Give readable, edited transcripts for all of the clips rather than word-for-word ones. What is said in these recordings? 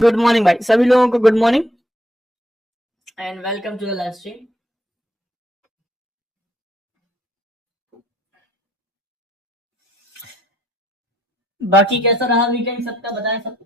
Good morning भाई, सभी लोगों को good morning and welcome to the live stream. बाकी कैसा रहा वीकेंड सबका, बताएं सब।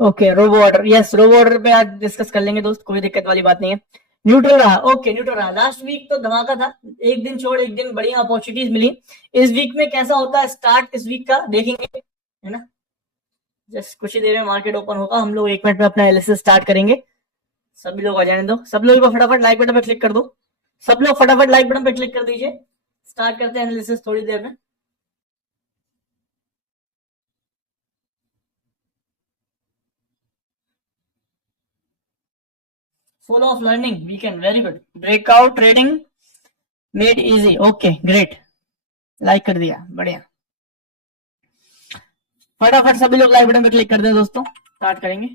Okay, robo order, yes robo order पे आज डिस्कस कर लेंगे दोस्त, कोई दिक्कत वाली बात नहीं है। न्यूट्रल रहा, ओके न्यूट्रल रहा। लास्ट वीक तो धमाका था, एक दिन छोड़ एक दिन बढ़िया अपॉर्चुनिटीज मिली। इस वीक में कैसा होता है स्टार्ट, इस वीक का देखेंगे, है ना। जस्ट कुछ ही देर में मार्केट ओपन होगा, हम लोग 1 मिनट में अपना एनालिसिस स्टार्ट करेंगे। सभी लोग आ जाने दो, सब लोग को फटाफट लाइक बटन पे क्लिक कर दो, सब लोग फटाफट लाइक बटन पे क्लिक कर दीजिए। स्टार्ट करते हैं एनालिसिस थोड़ी देर में। Full of learning weekend, very good. Breakout trading made easy, okay great, like कर दिया, बढ़िया। फटाफट सभी लोग लाइक बटन पे क्लिक कर दे दोस्तों, स्टार्ट करेंगे।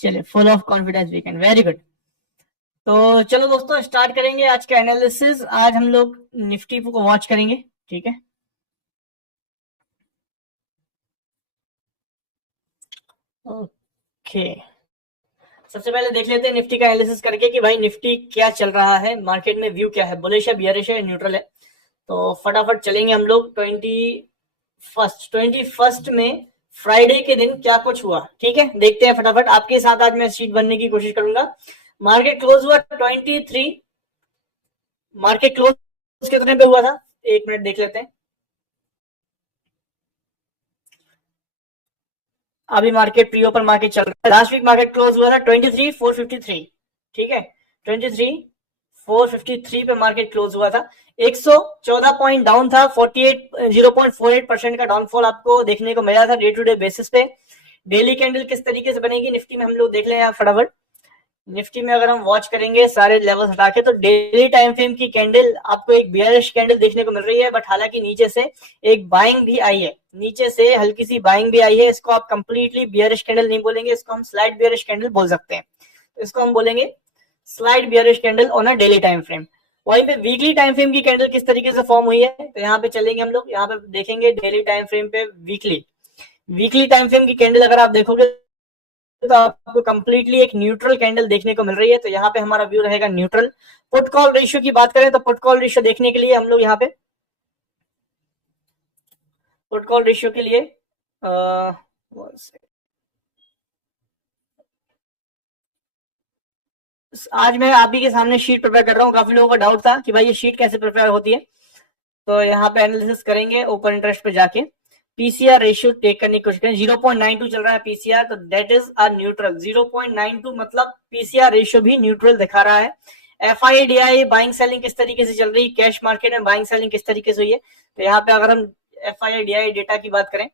चलिए, full of confidence weekend, very good. तो चलो दोस्तों स्टार्ट करेंगे आज का एनालिसिस। आज हम लोग निफ्टी को वॉच करेंगे, ठीक है। ओके, सबसे पहले देख लेते हैं निफ्टी का एनालिसिस करके कि भाई निफ्टी क्या चल रहा है, मार्केट में व्यू क्या है, बुलिश है, बियरिश है, न्यूट्रल है। तो फटाफट चलेंगे हम लोग। 21st में फ्राइडे के दिन क्या कुछ हुआ, ठीक है, देखते हैं फटाफट। आपके साथ आज मैं शीट बनने की कोशिश करूंगा। मार्केट क्लोज हुआ 23, मार्केट क्लोज कितने पे हुआ था, 1 मिनट देख लेते हैं। अभी मार्केट प्री ओपन मार्केट चल रहा है, लास्ट वीक मार्केट क्लोज हुआ था 23,453, ठीक है। 23,453 पे मार्केट क्लोज हुआ था। 114 पॉइंट डाउन था, 0.48% का डाउनफॉल आपको देखने को मिला था डे टू डे बेसिस पे। डेली कैंडल किस तरीके से बनेगी निफ्टी में हम लोग देख लें फटाफट। निफ्टी में अगर हम वॉच करेंगे सारे लेवल्स हटा के, तो डेली टाइम फ्रेम की कैंडल आपको एक बियरिश कैंडल देखने को मिल रही है, बट हालांकि नीचे से एक बाइंग भी आई है, नीचे से हल्की सी बाइंग भी आई है। इसको आप कंप्लीटली बियरिश कैंडल नहीं बोलेंगे, इसको हम स्लाइड बियरिश कैंडल बोल सकते हैं। तो इसको हम बोलेंगे slide bearish candle on a daily time frame. वहीं पे वीकली टाइम फ्रेम की कैंडल किस तरीके से फॉर्म हुई है, तो यहाँ पे चलेंगे हम लोग, यहाँ पे देखेंगे डेली टाइम फ्रेम पे वीकली टाइम फ्रेम की कैंडल अगर आप देखोगे तो आपको कंप्लीटली एक न्यूट्रल कैंडल देखने को मिल रही है। तो यहाँ पे हमारा व्यू रहेगा न्यूट्रल। पुट कॉल रेशियो की बात करें तो पुट कॉल रेशियो देखने के लिए हम लोग यहाँ पे पुट कॉल रेशियो के लिए आज मैं आप ही के सामने शीट प्रिपेयर कर रहा हूँ। काफी लोगों का डाउट था कि भाई ये शीट कैसे प्रिपेयर होती है, तो यहाँ पे एनालिसिस करेंगे ओपन इंटरेस्ट पे जाके। पीसीआर रेशियो टेक करने की कोशिश करें, 0.92 चल रहा है पीसीआर, तो दैट इज अ न्यूट्रल। 0.92 मतलब पीसीआर रेशियो भी न्यूट्रल दिखा रहा है। एफआईडीआई बाइंग सेलिंग किस तरीके से चल रही है, कैश मार्केट में बाइंग सेलिंग किस तरीके से हुई है, तो यहाँ पे अगर हम एफआईडीआई डेटा की बात करें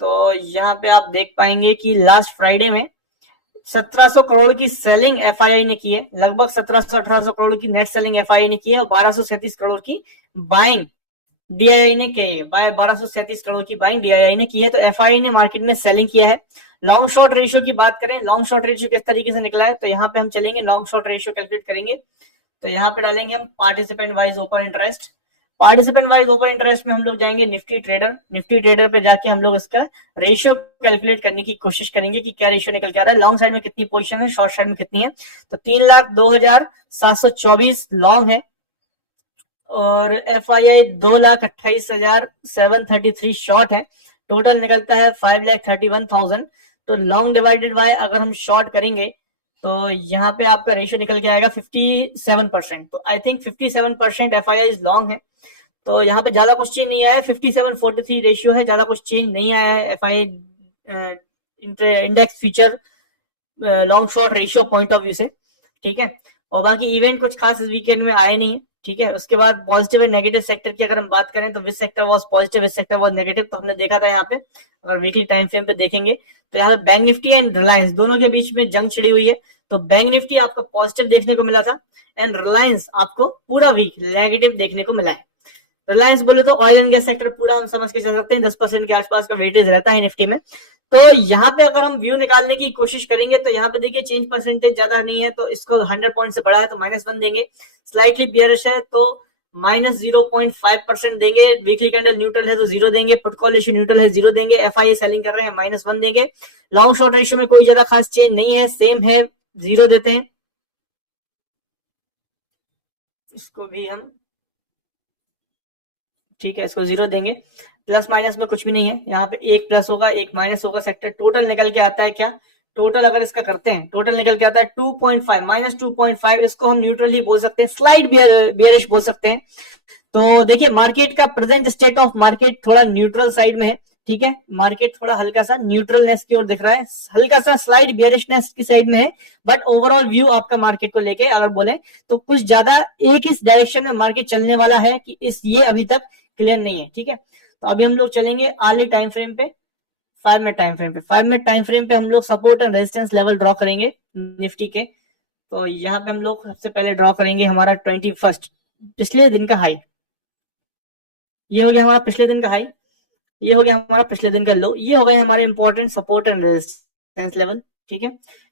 तो यहाँ पे आप देख पाएंगे कि लास्ट फ्राइडे में 1700 करोड़ की सेलिंग एफआईआई ने की है, लगभग 1700-1800 करोड़ की नेट सेलिंग एफआईआई ने की है, और 1237 करोड़ की बाइंग डीआईआई ने की है। 1237 करोड़ की बाइंग डीआईआई ने की है, तो एफआईआई ने मार्केट में सेलिंग किया है। लॉन्ग शॉर्ट रेशियो की बात करें, लॉन्ग शॉर्ट रेशियो किस तरीके से निकला है, तो यहाँ पे हम चलेंगे लॉन्ग शॉर्ट रेशियो कैलकुलेट करेंगे। तो यहाँ पे डालेंगे हम participant wise open interest. Participant wise open interest में हम लोग जाएंगे निफ्टी ट्रेडर पे जाके हम लोग इसका रेशियो कैलकुलेट करने की कोशिश करेंगे कि क्या रेशियो निकल के आ रहा है, लॉन्ग साइड में कितनी पोजीशन है, शॉर्ट साइड में कितनी है। तो 3,02,724 लॉन्ग है और एफआईआई 2,28,733 शॉर्ट है। टोटल निकलता है 5,31,000। तो लॉन्ग डिवाइडेड बाय अगर हम शॉर्ट करेंगे तो यहाँ पे आपका रेशियो निकल के आएगा 57%। तो आई थिंक 57% एफआईआई लॉन्ग है, तो यहाँ पे ज्यादा कुछ चेंज नहीं आया है। 57-43 रेशियो है, ज्यादा कुछ चेंज नहीं आया है। FII index future long short ratio point of view से, ठीक है। और बाकी इवेंट कुछ खास इस वीकेंड में आए नहीं है, ठीक है। उसके बाद पॉजिटिव एंड नेगेटिव सेक्टर की अगर हम बात करें तो which sector was positive, which sector was negative, तो हमने देखा था यहाँ पे। अगर वीकली टाइम फ्रेम पे देखेंगे तो यहाँ पे बैंक निफ्टी एंड रिलायंस दोनों के बीच में जंग छिड़ी हुई है। तो बैंक निफ्टी आपको पॉजिटिव देखने को मिला था एंड रिलायंस आपको पूरा वीक नेगेटिव देखने को मिला है। रिलायंस बोले तो ऑयल एंड गैस सेक्टर पूरा हम समझ के चल सकते हैं, 10% के आसपास का वेटेज रहता है निफ्टी में। तो यहाँ पे अगर हम व्यू निकालने की कोशिश करेंगे तो यहाँ पे देखिए चेंज परसेंटेज ज्यादा नहीं है, तो इसको 100 पॉइंट से बड़ा है तो -1 देंगे। स्लाइटली बियरिश है तो -0.5% देंगे। वीकली कैंडल न्यूट्रल है तो 0 देंगे। पुट कॉल रेशियो न्यूट्रल है 0 देंगे। एफआईए सेलिंग कर रहे हैं -1 देंगे। लॉन्ग शॉर्ट रेशियो में कोई ज्यादा खास चेंज नहीं है, सेम है, 0 देते हैं। इसको भी हम ठीक है, इसको 0 देंगे। प्लस माइनस में कुछ भी नहीं है, यहाँ पे एक प्लस होगा एक माइनस होगा। सेक्टर टोटल निकल के आता है क्या, टोटल अगर इसका करते हैं टोटल निकल के आता है 2.5 -2.5। इसको हम न्यूट्रल ही बोल सकते हैं, स्लाइड बियरिश बोल सकते हैं। तो देखिए मार्केट का प्रेजेंट स्टेट ऑफ मार्केट थोड़ा न्यूट्रल साइड में है, ठीक है। मार्केट थोड़ा हल्का सा न्यूट्रलनेस की ओर दिख रहा है, हल्का सा स्लाइड बियरिशनेस की साइड में है। बट ओवरऑल व्यू आपका मार्केट को लेके अगर बोले तो कुछ ज्यादा एक इस डायरेक्शन में मार्केट चलने वाला है कि इस ये अभी तक क्लियर नहीं है, ठीक है। तो अभी हम लोग चलेंगे आर्ली टाइम फ्रेम पे, 5 मिनट टाइम फ्रेम पे। 5 मिनट टाइम फ्रेम पे हम लोग support and resistance level draw करेंगे निफ्टी के। तो यहाँ पे हम लोग सबसे पहले ड्रॉ करेंगे हमारा 21 पिछले दिन का हाई। ये हो गया हमारा पिछले दिन का हाई, ये हो गया हमारा पिछले दिन का लो, ये हो गए हमारे important support and resistance level, ठीक है।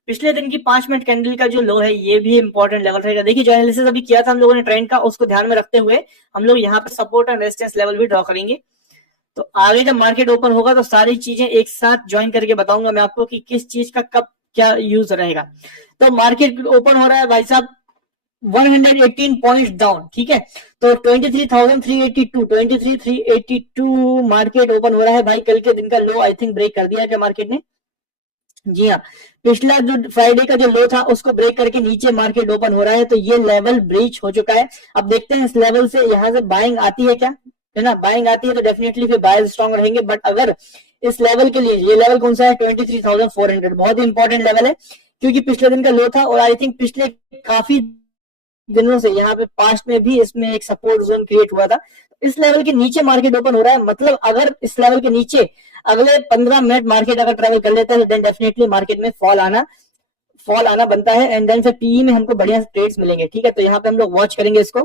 पिछले दिन की 5 मिनट कैंडल का जो लो है ये भी इंपॉर्टेंट लेवल रहेगा। देखिए जो एनालिसिस अभी किया था हम लोगों ने ट्रेंड का, उसको ध्यान में रखते हुए हम लोग यहाँ पे सपोर्ट एंड रेजिस्टेंस लेवल भी ड्रॉ करेंगे। तो आगे जब मार्केट ओपन होगा तो सारी चीजें एक साथ ज्वाइन करके बताऊंगा मैं आपको कि किस चीज का कब क्या यूज रहेगा। तो मार्केट ओपन हो रहा है भाई साहब 118 पॉइंट्स डाउन, ठीक है। तो 23,382 मार्केट ओपन हो रहा है भाई। कल के दिन का लो आई थिंक ब्रेक कर दिया क्या मार्केट ने? जी हाँ, पिछला जो फ्राइडे का जो लो था उसको ब्रेक करके नीचे मार्केट ओपन हो रहा है। तो ये लेवल ब्रीच हो चुका है। अब देखते हैं इस लेवल से यहाँ से बाइंग आती है क्या, है ना। बाइंग आती है तो डेफिनेटली फिर बायर्स स्ट्रॉन्ग रहेंगे। बट अगर इस लेवल के लिए, ये लेवल कौन सा है 23,400, बहुत ही इंपॉर्टेंट लेवल है क्योंकि पिछले दिन का लो था और आई थिंक पिछले काफी दिनों से यहाँ पे पास्ट में भी इसमें एक सपोर्ट जोन क्रिएट हुआ था। इस लेवल के नीचे मार्केट ओपन हो रहा है, मतलब अगर इस लेवल के नीचे अगले 15 मिनट मार्केट अगर ट्रेवल कर लेता है तो देन डेफिनेटली मार्केट में फॉल आना बनता है एंड देन फिर पीई में हमको बढ़िया ट्रेड्स मिलेंगे, ठीक है। तो यहाँ पे हम लोग वॉच करेंगे इसको,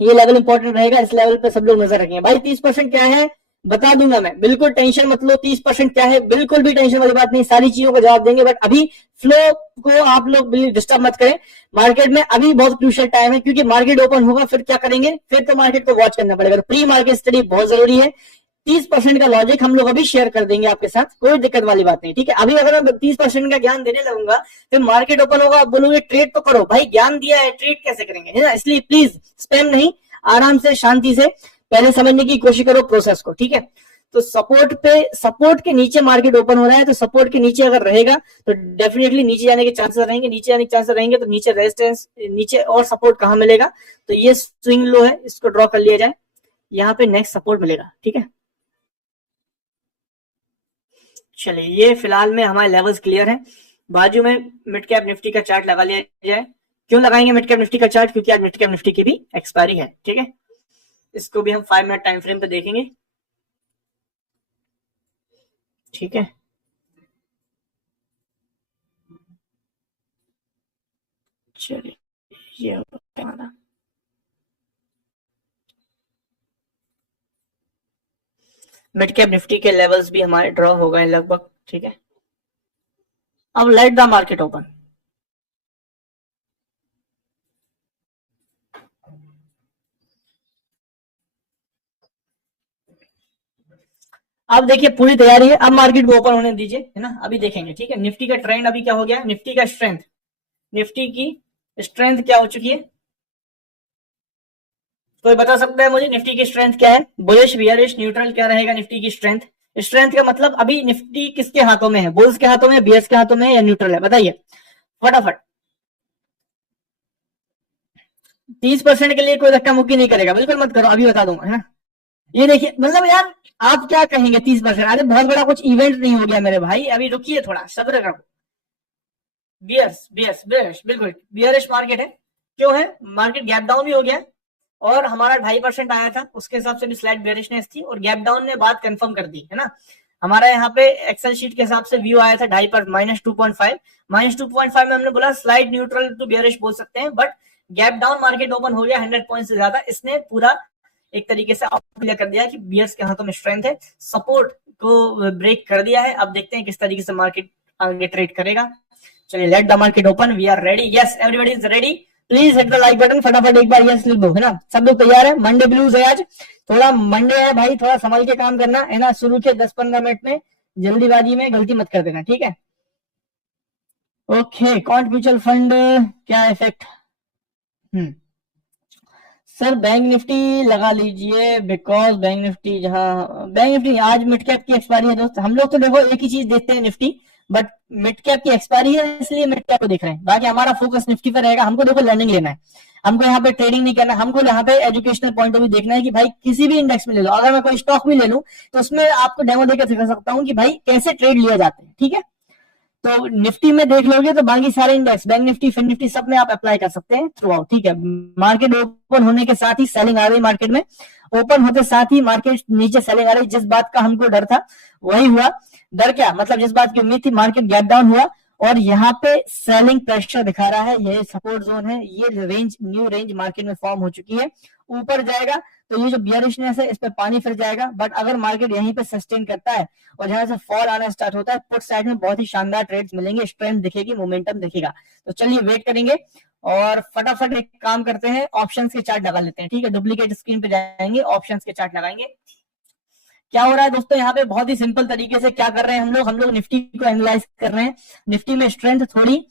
ये लेवल इंपॉर्टेंट रहेगा। इस लेवल पे सब लोग नजर रखेंगे। भाई 30% क्या है बता दूंगा मैं, बिल्कुल टेंशन मत लो। 30% क्या है, बिल्कुल भी टेंशन वाली बात नहीं, सारी चीजों का जवाब देंगे। बट अभी फ्लो को आप लोग डिस्टर्ब मत करें मार्केट में, अभी बहुत क्रूशियल टाइम है क्योंकि मार्केट ओपन होगा फिर क्या करेंगे, फिर तो मार्केट को वॉच करना पड़ेगा। तो प्री मार्केट स्टडी बहुत जरूरी है। 30% का लॉजिक हम लोग अभी शेयर कर देंगे आपके साथ, कोई दिक्कत वाली बात नहीं, ठीक है। अभी अगर मैं 30% का ज्ञान देने लगूंगा फिर मार्केट ओपन होगा, आप बोलोगे ट्रेड तो करो। भाई ज्ञान दिया है, ट्रेड कैसे करेंगे, है ना। इसलिए प्लीज स्पैम नहीं, आराम से शांति से पहले समझने की कोशिश करो प्रोसेस को, ठीक है। तो सपोर्ट के नीचे मार्केट ओपन हो रहा है, तो सपोर्ट के नीचे अगर रहेगा तो डेफिनेटली नीचे जाने के चांसेस रहेंगे। नीचे जाने के चांसेस रहेंगे तो नीचे रेजिस्टेंस, नीचे और सपोर्ट कहां मिलेगा, तो ये स्विंग लो है, इसको ड्रॉ कर लिया जाए। यहाँ पे नेक्स्ट सपोर्ट मिलेगा, ठीक है। चलिए ये फिलहाल में हमारे लेवल्स क्लियर हैं। बाजू में मिड कैप निफ्टी का चार्ट लगा लिया जाए। क्यों लगाएंगे मिड कैप निफ्टी का चार्ट, क्योंकि आज मिड कैप निफ्टी की भी एक्सपायरी है, ठीक है। इसको भी हम 5 मिनट टाइम फ्रेम पे देखेंगे, ठीक है। चलिए ये हमारा मिड कैप निफ्टी के लेवल्स भी हमारे ड्रॉ हो गए लगभग, ठीक है। अब लेट द मार्केट ओपन। अब देखिए पूरी तैयारी है, अब मार्केट को ओपन होने दीजिए, है ना। अभी देखेंगे, ठीक है। निफ्टी का ट्रेंड अभी क्या हो गया, निफ्टी का स्ट्रेंथ, निफ्टी की स्ट्रेंथ क्या हो चुकी है, कोई बता सकता है मुझे निफ्टी की स्ट्रेंथ क्या है? बुलिश, बियरिश, न्यूट्रल, क्या रहेगा निफ्टी की स्ट्रेंथ? स्ट्रेंथ का मतलब अभी निफ्टी किसके हाथों में है, बुल्स के हाथों में, बियर्स के हाथों में या न्यूट्रल है, बताइए फटाफट। 30% के लिए कोई धक्का मुक्की नहीं करेगा, बिल्कुल मत करो, अभी बता दूंगा, है ना। ये देखिए मतलब यार आप क्या कहेंगे 30%, अरे बहुत बड़ा कुछ इवेंट नहीं हो गया मेरे भाई, अभी रुकिए थोड़ा सब्र करो। बियर्स बियर्स बियर्स बिल्कुल बियरिश मार्केट है। क्यों है? मार्केट गैप डाउन भी हो गया और हमारा 2.5% आया था, उसके हिसाब से भी स्लाइड बेरिशनेस थी और गैप डाउन ने बात कंफर्म कर दी है ना। हमारा यहाँ पे एक्सेल शीट के हिसाब से व्यू आया था 2.5 -2.5 -2.5 में हमने बोला स्लाइड न्यूट्रल टू बियरिश बोल सकते हैं, but gap down market open हो गया 100 पॉइंट से ज्यादा, इसने पूरा एक तरीके से क्लियर कर दिया कि बियर्स के हाथों में स्ट्रेंथ है, सपोर्ट को ब्रेक कर दिया है। अब देखते हैं किस तरीके से मार्केट आगे ट्रेड करेगा। चलिए let the market open, we are ready, yes everybody is ready, please hit the like button, फटाफट एक बार यस लिख दो, है ना। सब लोग तैयार है? मंडे ब्लूज है आज, थोड़ा मंडे है भाई, थोड़ा संभल के काम करना है ना। शुरू के 10-15 मिनट में जल्दीबाजी में गलती मत कर देना, ठीक है। ओके, क्वांट म्यूचुअल फंड क्या इफेक्ट? सर बैंक निफ्टी लगा लीजिए, because bank Nifty bank Nifty आज मिड कैप की एक्सपायरी है दोस्त। हम लोग तो देखो एक ही चीज देखते हैं निफ्टी, बट मिड कैप की एक्सपायरी है इसलिए मिड कैप को देख रहे हैं, बाकी हमारा फोकस निफ्टी पर रहेगा। हमको देखो लर्निंग लेना है, हमको यहाँ पे ट्रेडिंग नहीं करना, हमको यहाँ पे एजुकेशनल पॉइंट ऑफ व्यू देखना है कि भाई किसी भी इंडेक्स में ले लो, अगर मैं कोई स्टॉक भी ले लूं तो उसमें आपको डेमो देकर सिखा सकता हूँ कि भाई कैसे ट्रेड लिया जाता है, ठीक है। तो निफ्टी में देख लोगे तो बाकी सारे index, bank Nifty, fin Nifty, सब में आप अप्लाई कर सकते हैं थ्रू आउट, ठीक है। मार्केट ओपन होने के साथ ही सेलिंग आ गई मार्केट में, ओपन होते साथ ही मार्केट नीचे सेलिंग आ रही। जिस बात का हमको डर था वही हुआ। डर क्या मतलब, जिस बात की उम्मीद थी, मार्केट गैप डाउन हुआ और यहाँ पे सेलिंग प्रेशर दिखा रहा है। ये सपोर्ट जोन है, ये रेंज, न्यू रेंज मार्केट में फॉर्म हो चुकी है। ऊपर जाएगा तो ये जो बियरिशनेस है इस पे पानी फिर जाएगा, बट अगर मार्केट यहीं पे सस्टेन करता है और जहां से फॉल आना स्टार्ट होता है, पुट साइड में बहुत ही शानदार ट्रेड्स मिलेंगे, स्ट्रेंथ दिखेगी, मोमेंटम दिखेगा। तो चलिए वेट करेंगे और फटाफट एक काम करते हैं, ऑप्शंस के चार्ट लगा लेते हैं, ठीक है। डुप्लीकेट स्क्रीन पे जाएंगे, ऑप्शंस के चार्ट लगाएंगे। क्या हो रहा है दोस्तों, यहाँ पे बहुत ही सिंपल तरीके से क्या कर रहे हैं हम लोग निफ्टी को एनालाइज कर रहे हैं। निफ्टी में स्ट्रेंथ थोड़ी,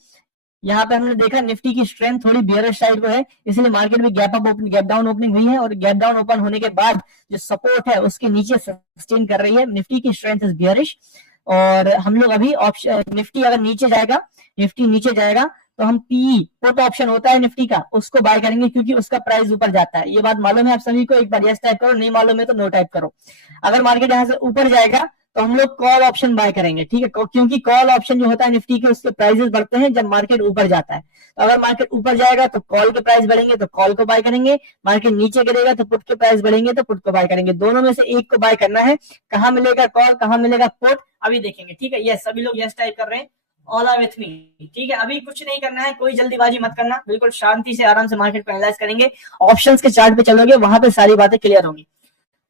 यहाँ पे हमने देखा निफ्टी की स्ट्रेंथ थोड़ी बियरिश साइड को है, इसलिए मार्केट में गैप डाउन ओपनिंग हुई है और गैप डाउन ओपन होने के बाद जो सपोर्ट है उसके नीचे सस्टेन कर रही है। निफ्टी की स्ट्रेंथ इज बियरिश और हम लोग अभी ऑप्शन, निफ्टी अगर नीचे जाएगा, निफ्टी नीचे जाएगा तो हम पीई पुट ऑप्शन होता है निफ्टी का, उसको बाय करेंगे क्योंकि उसका प्राइस ऊपर जाता है। ये बात मालूम है आप सभी को? एक बार यस टाइप करो, नहीं मालूम है तो नो टाइप करो। अगर मार्केट यहाँ से ऊपर जाएगा तो हम लोग कॉल ऑप्शन बाय करेंगे, ठीक है, क्योंकि कॉल ऑप्शन जो होता है निफ्टी के उसके प्राइसेस बढ़ते हैं जब मार्केट ऊपर जाता है। तो अगर मार्केट ऊपर जाएगा तो कॉल के प्राइस बढ़ेंगे तो कॉल को बाय करेंगे, मार्केट नीचे गिरेगा तो पुट के प्राइस बढ़ेंगे तो पुट को बाय करेंगे। दोनों में से एक को बाय करना है। कहां मिलेगा कॉल, कहां मिलेगा पुट, अभी देखेंगे, ठीक है। यस, सभी लोग यस टाइप कर रहे हैं, ऑल आर विथ मी, ठीक है। अभी कुछ नहीं करना है, कोई जल्दीबाजी मत करना, बिल्कुल शांति से आराम से मार्केट को एनालाइज करेंगे। ऑप्शंस के चार्ट पे चलोगे वहां पे सारी बातें क्लियर होंगी।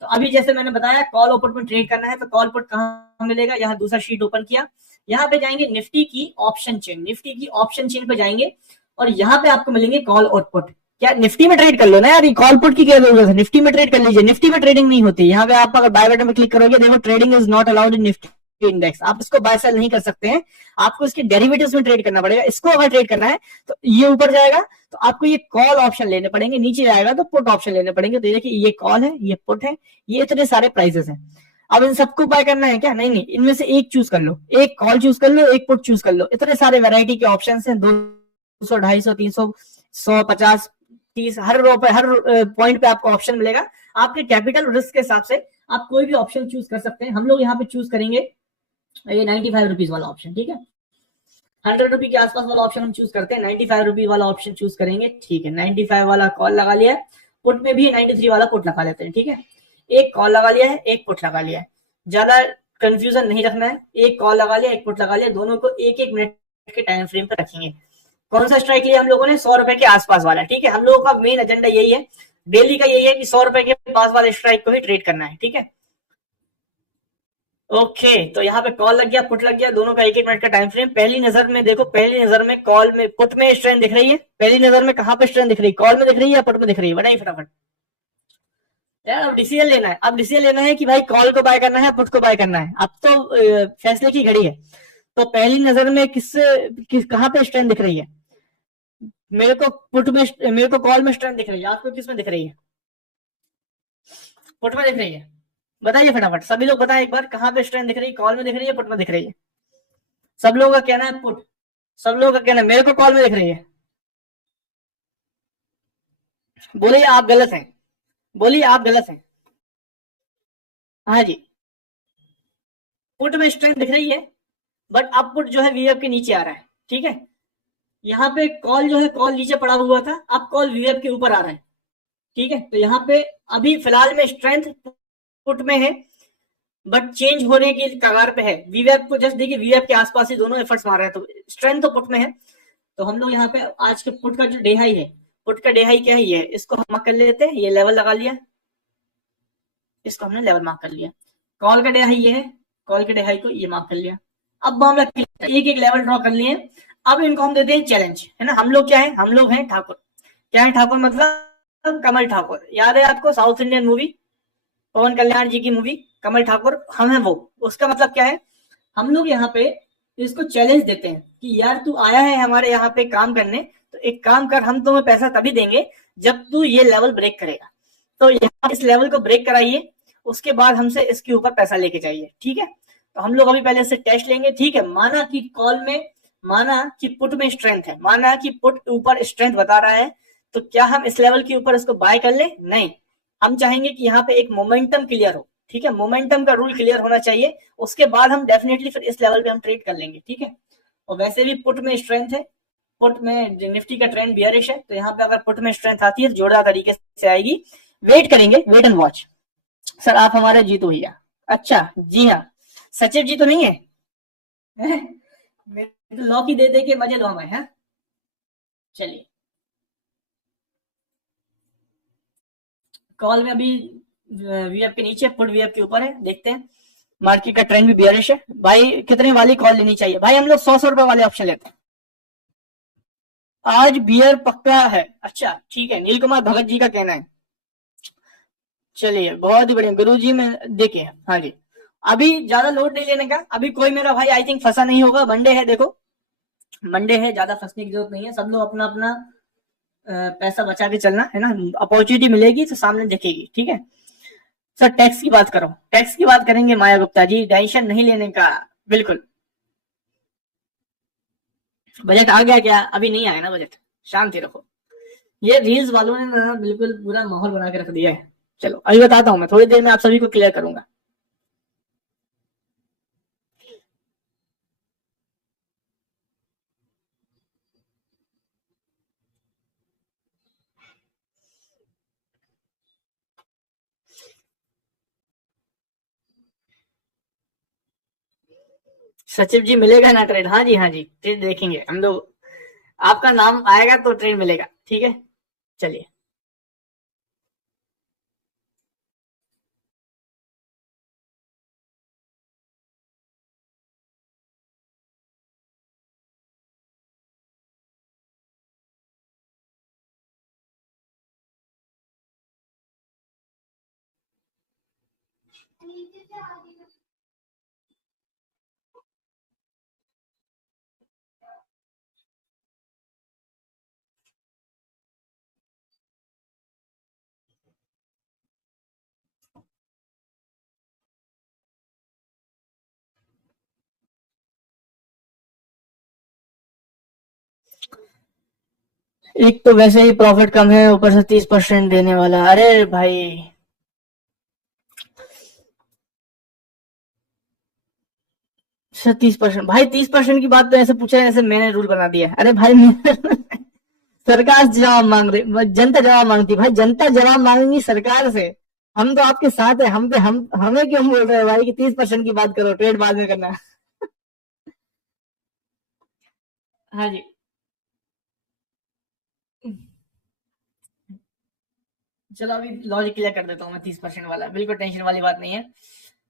तो अभी जैसे मैंने बताया कॉल ओपन में ट्रेड करना है, तो कॉल पुट कहां मिलेगा, यहाँ दूसरा शीट ओपन किया, यहाँ पे जाएंगे निफ्टी की ऑप्शन चेन, निफ्टी की ऑप्शन चेन पे जाएंगे और यहाँ पे आपको मिलेंगे कॉल और पुट। क्या निफ्टी में ट्रेड कर लो ना यार, कॉल पुट की क्या जरूरत है, निफ्टी में ट्रेड कर लीजिए। निफ्टी में ट्रेडिंग नहीं होती, यहाँ पे आप अगर बाय बटन में क्लिक करोगे, देखो trading is not allowed in Nifty index, आप इसको बाय सेल नहीं कर सकते हैं, आपको इसके डेरिवेटिव्स में ट्रेड करना पड़ेगा। इसको अगर ट्रेड करना है तो ये ऊपर जाएगा तो आपको ये कॉल ऑप्शन लेने पड़ेंगे, नीचे जाएगा तो पुट ऑप्शन लेने पड़ेंगे। तो देखिए ये कॉल है, ये पुट है, ये इतने सारे प्राइसेस हैं। अब इन सबको बाय करना है क्या? नहीं, इनमें से एक चूज कर लो, एक कॉल चूज कर लो, एक पुट चूज कर लो। इतने सारे वैरायटी के ऑप्शन हैं, 200, 250, 300, 100, 50, 30, हर रो पे, हर पॉइंट पे आपको ऑप्शन मिलेगा। आपके कैपिटल रिस्क के हिसाब से आप कोई भी ऑप्शन चूज कर सकते हैं। हम लोग यहाँ पे चूज करेंगे ये 95 रुपीज वाला ऑप्शन, ठीक है। 100 रुपी के आसपास वाला ऑप्शन हम चूज करते हैं, 95 रुपी वाला ऑप्शन चूज करेंगे, ठीक है। 95 वाला कॉल लगा लिया है, पुट में भी 93 वाला पुट लगा लेते हैं, ठीक है। एक कॉल लगा लिया है, एक पुट लगा लिया है, ज्यादा कंफ्यूजन नहीं रखना है। एक कॉल लगा लिया, एक पुट लगा लिया, दोनों को एक एक मिनट के टाइम फ्रेम पर रखेंगे। कौन सा स्ट्राइक लिया हम लोगों ने? 100 रुपए के आसपास वाला, ठीक है। हम लोगों का मेन एजेंडा यही है, डेली का यही है कि 100 रुपए के पास वाले स्ट्राइक को ही ट्रेड करना है, ठीक है। ओके, तो यहाँ पे कॉल लग गया, पुट लग गया, दोनों का एक एक मिनट का टाइम फ्रेम। पहली नजर में देखो, पहली नजर में कॉल में, पुट में स्ट्रेंथ दिख रही है, पहली नजर में कहां पे स्ट्रेंथ दिख रही है, कॉल में दिख रही है या पुट में दिख रही है? बताइए फटाफट यार। अब डिसीजन लेना है, अब डिसीजन लेना है कि भाई कॉल को बाय करना है, पुट को बाय करना है। अब तो फैसले की घड़ी है। तो पहली नजर में कहां पे स्ट्रेंथ दिख रही है? मेरे को पुट में, मेरे को कॉल में स्ट्रेंथ दिख रही है, आपको किस में दिख रही है? पुट में दिख रही है। बताइए फटाफट, सभी लोग बताएं एक बार, कहां पे स्ट्रेंथ दिख रही है? कॉल में दिख रही है, पुट में दिख रही है? सब लोगों का कहना है पुट, सब लोगों का कहना है मेरे को कॉल में दिख रही है। बोलिए आप गलत हैं, बोलिए आप गलत हैं। हाँ जी, पुट में स्ट्रेंथ दिख रही है, बट अब पुट जो है वीएफ के नीचे आ रहा है, ठीक है। यहाँ पे कॉल जो है, कॉल नीचे पड़ा हुआ था, अब कॉल वीएफ के ऊपर आ रहा है, ठीक है। तो यहाँ पे अभी फिलहाल में स्ट्रेंथ पुट में है, बट चेंज होने की कगार पे है। वीवेप को जस्ट देखिए, वीवेप के आसपास ही दोनों एफर्ट्स मार रहे हैं, तो स्ट्रेंथ तो पुट में है। तो हम लोग यहाँ पे आज के पुट का जो डे हाई है, पुट का डे हाई क्या है, ये इसको हम मार्क कर लेते हैं, ये लेवल लगा लिया, इसको हमने लेवल मार्क कर लिया। कॉल का डे हाई ये है, कॉल के डे हाई को ये मार्क कर लिया। अब मामला एक एक लेवल ड्रॉ कर लिए। अब इनको हम देते हैं चैलेंज, है ना। हम लोग क्या है, हम लोग हैं ठाकुर। क्या है ठाकुर, मतलब कमल ठाकुर, याद है आपको, साउथ इंडियन मूवी, पवन कल्याण जी की मूवी कमल ठाकुर, हम है वो। उसका मतलब क्या है, हम लोग यहाँ पे इसको चैलेंज देते हैं कि यार तू आया है हमारे यहाँ पे काम करने, तो एक काम कर, हम तुम्हें पैसा तभी देंगे जब तू ये लेवल ब्रेक करेगा। तो यहाँ इस लेवल को ब्रेक कराइए, उसके बाद हमसे इसके ऊपर पैसा लेके जाइए, ठीक है। तो हम लोग अभी पहले से टेस्ट लेंगे, ठीक है। माना कि कॉल में, माना कि पुट में स्ट्रेंथ है, माना कि पुट ऊपर स्ट्रेंथ बता रहा है, तो क्या हम इस लेवल के ऊपर इसको बाय कर ले? नहीं, हम चाहेंगे कि यहाँ पे एक मोमेंटम क्लियर हो, ठीक है। मोमेंटम का रूल क्लियर होना चाहिए, उसके बाद हम डेफिनेटली फिर इस लेवल पे हम ट्रेड कर लेंगे, ठीक है। और वैसे भी पुट में स्ट्रेंथ है, पुट में निफ्टी का ट्रेंड बियरिश है, तो यहाँ पे अगर पुट में स्ट्रेंथ आती है तो जोरदार तरीके से आएगी। वेट करेंगे, वेट एंड वॉच। सर आप हमारे जीतू भैया, अच्छा जी हाँ, सचिव जी तो नहीं है, तो लॉक ही दे दे के मजे लो हमें, है। चलिए, कॉल में अभी वीएफ के नीचे, पुट वीएफ के ऊपर है, देखते हैं। मार्केट का ट्रेंड भी बियरिश है भाई। कितने वाली कॉल लेनी चाहिए भाई? हम लोग 100 रुपए वाले ऑप्शन लेते हैं। आज बियर पक्का है, अच्छा ठीक है, नील कुमार भगत जी का कहना है। चलिए बहुत ही बढ़िया गुरु जी, में देखिए, हाँ जी। अभी ज्यादा लोड नहीं लेने का, अभी कोई मेरा भाई आई थिंक फंसा नहीं होगा। मंडे है, देखो मंडे है, ज्यादा फंसने की जरूरत नहीं है। सब लोग अपना अपना पैसा बचा के चलना, है ना। अपॉर्चुनिटी मिलेगी तो सामने दिखेगी, ठीक है। सर टैक्स की बात करो, टैक्स की बात करेंगे माया गुप्ता जी, टेंशन नहीं लेने का, बिल्कुल। बजट आ गया क्या? अभी नहीं आया ना बजट, शांति रखो। ये रील्स वालों ने ना बिल्कुल पूरा माहौल बना के रख दिया है। चलो अभी बताता हूँ, मैं थोड़ी देर में आप सभी को क्लियर करूंगा। सचिव जी मिलेगा ना ट्रेड? हाँ जी, हाँ जी, ट्रेड देखेंगे हम लोग, आपका नाम आएगा तो ट्रेड मिलेगा, ठीक है। चलिए, एक तो वैसे ही प्रॉफिट कम है, ऊपर से 30% देने वाला, अरे भाई। सर 30%, भाई 30% की बात तो ऐसे पूछा है जैसे मैंने रूल बना दिया है। अरे भाई सरकार से जवाब मांग रही, जनता जवाब मांगती, भाई जनता जवाब मांगेगी सरकार से। हम तो आपके साथ है, हम पे हम हमें क्यों बोल रहे हो भाई कि 30% की बात करो, ट्रेड बाद में करना। हाँ जी, चलो अभी लॉजिक क्लियर कर देता हूँ मैं। 30% वाला बिल्कुल टेंशन वाली बात नहीं है,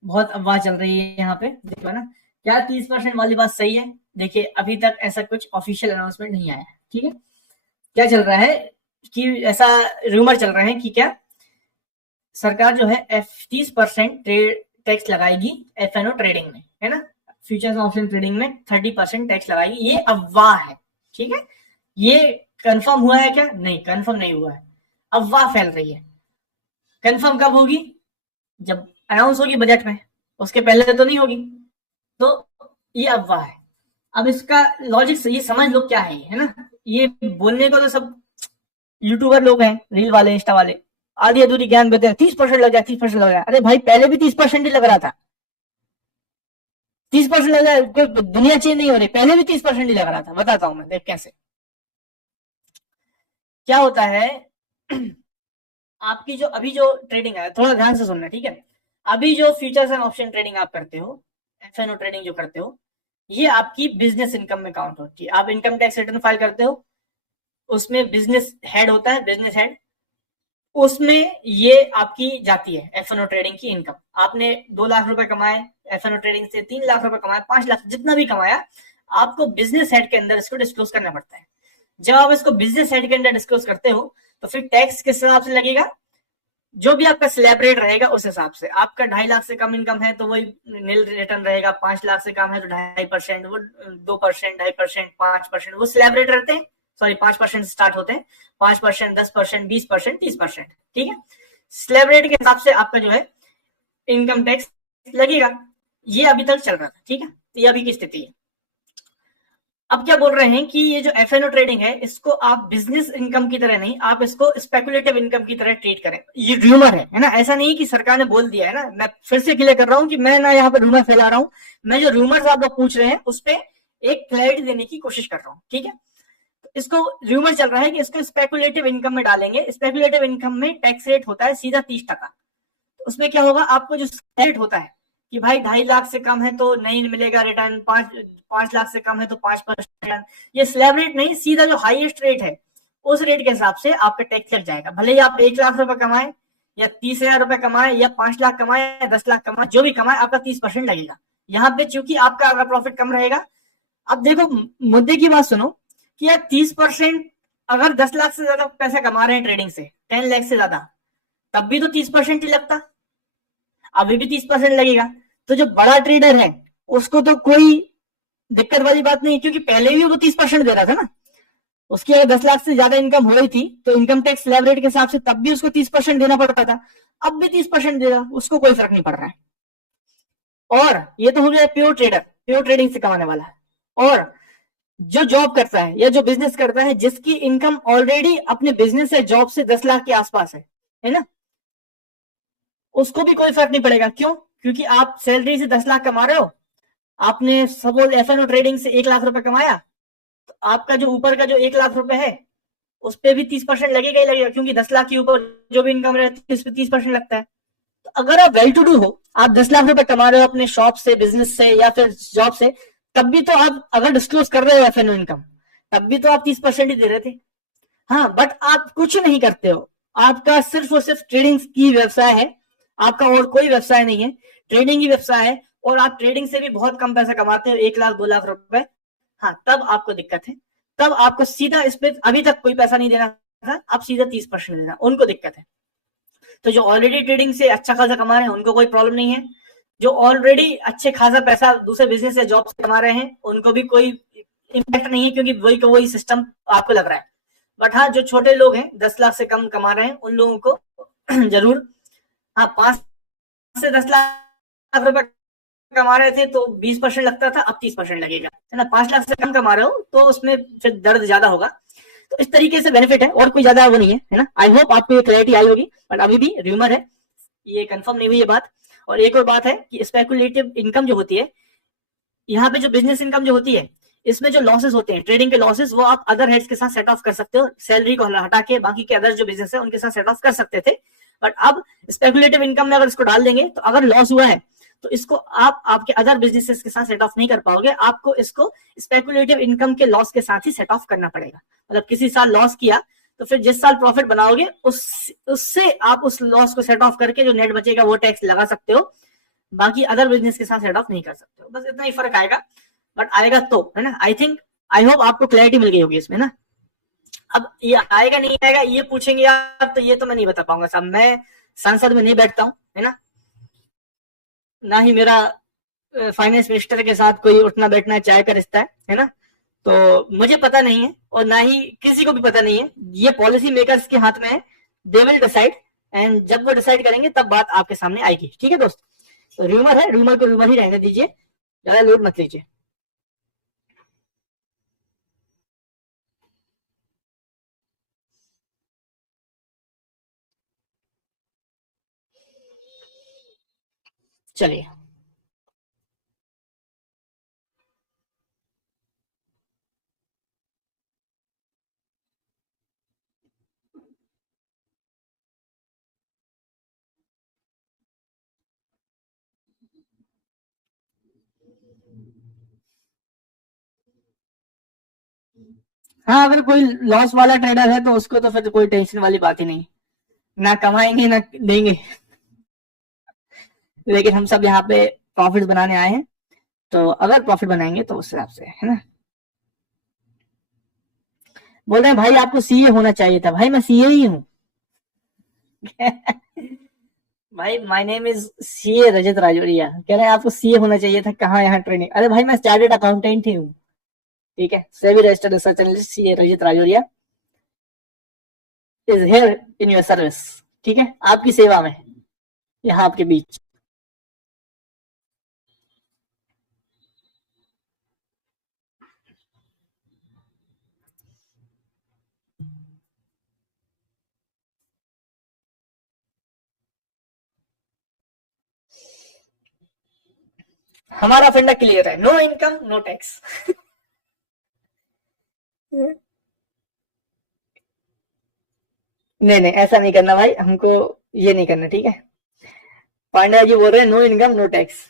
बहुत अफवाह चल रही है यहाँ पे, देखो है ना। क्या 30% वाली बात सही है? देखिए अभी तक ऐसा कुछ ऑफिशियल अनाउंसमेंट नहीं आया, ठीक है। क्या चल रहा है कि ऐसा रूमर चल रहा है कि क्या सरकार जो है 30% टैक्स लगाएगी एफएनओ ट्रेडिंग में, है ना। फ्यूचर्स ऑप्शन ट्रेडिंग में 30% टैक्स लगाएगी, ये अफवाह है, ठीक है। ये कंफर्म हुआ है क्या? नहीं, कंफर्म नहीं हुआ है, अफवाह फैल रही है। कंफर्म कब होगी? जब अनाउंस होगी बजट में, उसके पहले तो नहीं होगी। तो ये अफवाह है। अब इसका लॉजिक ये समझ लो क्या है ना। ये बोलने को तो सब यूट्यूबर लोग हैं, रील वाले, इंस्टा वाले, आधी अधूरी ज्ञान देते हैं, 30% लग जाए, 30% लग जाए। अरे भाई पहले भी 30% ही लग रहा था, 30% लग जाए, दुनिया चेंज नहीं हो रही, पहले भी 30% ही लग रहा था। बताता हूँ मैं, देख कैसे। क्या होता है आपकी जो अभी जो ट्रेडिंग है, थोड़ा ध्यान से सुनना, ठीक है। अभी जो फ्यूचर्स एंड ऑप्शन ट्रेडिंग आप करते हो, एफएनओ ट्रेडिंग जो करते हो, ये आपकी बिजनेस इनकम में काउंट होती है। आप इनकम टैक्स रिटर्न फाइल करते हो, उसमें बिजनेस हेड होता है, बिजनेस हेड, उसमें ये आपकी जाती है एफएनओ ट्रेडिंग की इनकम। आपने 2 लाख रुपए कमाए एफएनओ ट्रेडिंग से, 3 लाख रुपए कमाए, 5 लाख, जितना भी कमाया, आपको बिजनेस हेड के अंदर इसको डिस्क्लोज करना पड़ता है। जब आप इसको बिजनेस हेड के अंदर डिस्क्लोज करते हो, तो फिर टैक्स किस हिसाब से लगेगा, जो भी आपका स्लैब रेट रहेगा उस हिसाब से। आपका 2.5 लाख से कम इनकम है तो वही नील रिटर्न रहेगा, 5 लाख से कम है तो 2.5%, वो 2%, 2.5%, 5%, वो स्लैब रेट रहते हैं। सॉरी, 5% स्टार्ट होते हैं, 5%, 10%, 20%, 30%, ठीक है। स्लैब रेट के हिसाब से आपका जो है इनकम टैक्स लगेगा। ये अभी तक चल रहा था, ठीक है। तो ये अभी की स्थिति है। अब क्या बोल रहे हैं कि ये जो एफएनओ ट्रेडिंग है, इसको आप बिजनेस इनकम की तरह नहीं, आप इसको स्पेकुलेटिव इनकम की तरह ट्रीट करें। ये रूमर है ना, ऐसा नहीं कि सरकार ने बोल दिया है ना। मैं फिर से क्लियर कर रहा हूं कि मैं ना यहाँ पे रूमर फैला रहा हूं, मैं जो रूमर्स आप लोग पूछ रहे हैं उस पर एक क्लैरिटी देने की कोशिश कर रहा हूँ, ठीक है। तो इसको रूमर चल रहा है कि इसको स्पेकुलेटिव इनकम में डालेंगे। स्पेकुलेटिव इनकम में टैक्स रेट होता है सीधा 30%। उसमें क्या होगा, आपको जो रेट होता है कि भाई 2.5 लाख से कम है तो नहीं मिलेगा रिटर्न, 5 लाख से कम है तो 5%, ये स्लैब रेट नहीं, सीधा जो हाईएस्ट रेट है उस रेट के हिसाब से आपका टैक्स लग जाएगा। भले ही आप 1 लाख रुपए कमाए, या 30,000 रुपए कमाए, या 5 लाख कमाए, या 10 लाख कमाए, जो भी कमाए आपका 30% लगेगा। यहाँ पे चूंकि आपका अगर प्रॉफिट कम रहेगा, अब देखो मुद्दे की बात सुनो, कि यार 30%, अगर 10 लाख से ज्यादा पैसा कमा रहे हैं ट्रेडिंग से, 10 लाख से ज्यादा, तब भी तो 30% ही लगता, अभी भी 30% लगेगा। तो जो बड़ा ट्रेडर है उसको तो कोई दिक्कत वाली बात नहीं, क्योंकि पहले भी वो 30% दे रहा था ना। उसकी अगर 10 लाख से ज्यादा इनकम हो रही थी तो इनकम टैक्स स्लैब रेट के हिसाब से तब भी उसको 30% देना पड़ता था। अब भी 30% देगा, उसको कोई फर्क नहीं पड़ रहा है। और ये तो हो गया प्योर ट्रेडर, प्योर ट्रेडिंग से कमाने वाला है। और जो जॉब करता है या जो बिजनेस करता है, जिसकी इनकम ऑलरेडी अपने बिजनेस या जॉब से 10 लाख के आसपास है ना, उसको भी कोई फर्क नहीं पड़ेगा। क्यों? क्योंकि आप सैलरी से 10 लाख कमा रहे हो, आपने सपोज एफएनओ ट्रेडिंग से 1 लाख रुपए कमाया, तो आपका जो ऊपर का जो 1 लाख रुपए है उस पर भी 30% लगेगा ही लगेगा, क्योंकि 10 लाख के ऊपर जो भी इनकम रहती है उस पर 30% लगता है। तो अगर आप वेल टू डू हो, आप 10 लाख रुपए कमा रहे हो अपने शॉप से, बिजनेस से, या फिर जॉब से, तब भी तो आप अगर डिस्क्लोज कर रहे हो एफएनओ इनकम, तब भी तो आप 30% ही दे रहे थे। हाँ, बट आप कुछ नहीं करते हो, आपका सिर्फ और सिर्फ ट्रेडिंग की व्यवसाय है, आपका और कोई व्यवसाय नहीं है, ट्रेडिंग ही व्यवसाय है। और आप ट्रेडिंग से भी बहुत कम पैसा कमाते हो, 1 लाख 2 लाख रुपए, हाँ, तब आपको दिक्कत है। तब आपको सीधा इस पे अभी तक कोई पैसा नहीं देना था, अब सीधा 30% देना, उनको दिक्कत है। तो जो ऑलरेडी ट्रेडिंग से अच्छा खासा कमा रहे हैं उनको कोई प्रॉब्लम नहीं है। जो ऑलरेडी अच्छे खासा पैसा दूसरे बिजनेस या जॉब से कमा रहे हैं उनको भी कोई इम्पैक्ट नहीं है, क्योंकि वही का वही सिस्टम आपको लग रहा है। बट हाँ, जो छोटे लोग हैं 10 लाख से कम कमा रहे हैं, उन लोगों को जरूर, हाँ, 5 से 10 लाख रुपए कमा रहे थे तो 20% लगता था, अब 30% लगेगा, है ना। 5 लाख से कम कमा रहे हो तो उसमें फिर दर्द ज्यादा होगा। तो इस तरीके से बेनिफिट है, और कोई ज्यादा वो नहीं है ना। आई होप आपको ये क्लैरिटी आई होगी, बट अभी भी र्यूमर है, ये कंफर्म नहीं हुई ये बात। और एक और बात है कि स्पेकुलेटिव इनकम जो होती है, यहाँ पे जो बिजनेस इनकम जो होती है, इसमें जो लॉसेस होते हैं, ट्रेडिंग के लॉसेस, वो आप अदर हेड्स के साथ सेट ऑफ कर सकते हो, सैलरी को हटा के बाकी के अदर जो बिजनेस है उनके साथ सेट ऑफ कर सकते थे। बट अब स्पेकुलेटिव इनकम में अगर इसको डाल देंगे तो अगर लॉस हुआ है तो इसको आप आपके अदर बिजनेसेस के साथ सेट ऑफ नहीं कर पाओगे, आपको इसको स्पेकुलेटिव इनकम के लॉस के साथ ही सेट ऑफ करना पड़ेगा। मतलब किसी साल लॉस किया तो फिर जिस साल प्रॉफिट बनाओगे उससे आप उस लॉस को सेट ऑफ करके जो नेट बचेगा वो टैक्स लगा सकते हो, बाकी अदर बिजनेस के साथ सेट ऑफ नहीं कर सकते हो। बस इतना ही फर्क आएगा, बट आएगा तो, है ना। आई थिंक, आई होप आपको क्लैरिटी मिल गई होगी इसमें ना। अब ये आएगा नहीं आएगा ये पूछेंगे आप, तो ये तो मैं नहीं बता पाऊंगा साहब, मैं संसद में नहीं बैठता हूँ, है ना, ना ही मेरा फाइनेंस मिनिस्टर के साथ कोई उठना बैठना चाय का रिश्ता है ना। तो मुझे पता नहीं है, और ना ही किसी को भी पता नहीं है, ये पॉलिसी मेकर्स के हाथ में है। दे विल डिसाइड, एंड जब वो डिसाइड करेंगे तब बात आपके सामने आएगी, ठीक है दोस्त। तो रूमर है, रूमर को रूमर ही रहने दीजिए, ज्यादा लोड मत लीजिए। चलिए, हाँ, अगर कोई लॉस वाला ट्रेडर है तो उसको तो फिर कोई टेंशन वाली बात ही नहीं, ना कमाएंगे ना देंगे। लेकिन हम सब यहाँ पे प्रॉफिट बनाने आए हैं, तो अगर प्रॉफिट बनाएंगे तो उस हिसाब से, है ना। बोल रहे हैं भाई आपको सीए होना चाहिए था। भाई मैं सीए ही हूँ। भाई my name is CA Rajat Rajauria. कह रहे हैं आपको सीए होना चाहिए था, कहाँ यहाँ ट्रेनिंग। अरे भाई मैं चार्टर्ड अकाउंटेंट ही हूँ, ठीक है। SEBI registered research analyst CA Rajat Rajauria is here in your service, ठीक है, आपकी सेवा में, यहाँ आपके बीच। हमारा फंडा क्लियर है, नो इनकम नो टैक्स। नहीं नहीं, ऐसा नहीं करना भाई, हमको ये नहीं करना, ठीक है। पांड्या जी बोल रहे हैं नो इनकम नो टैक्स।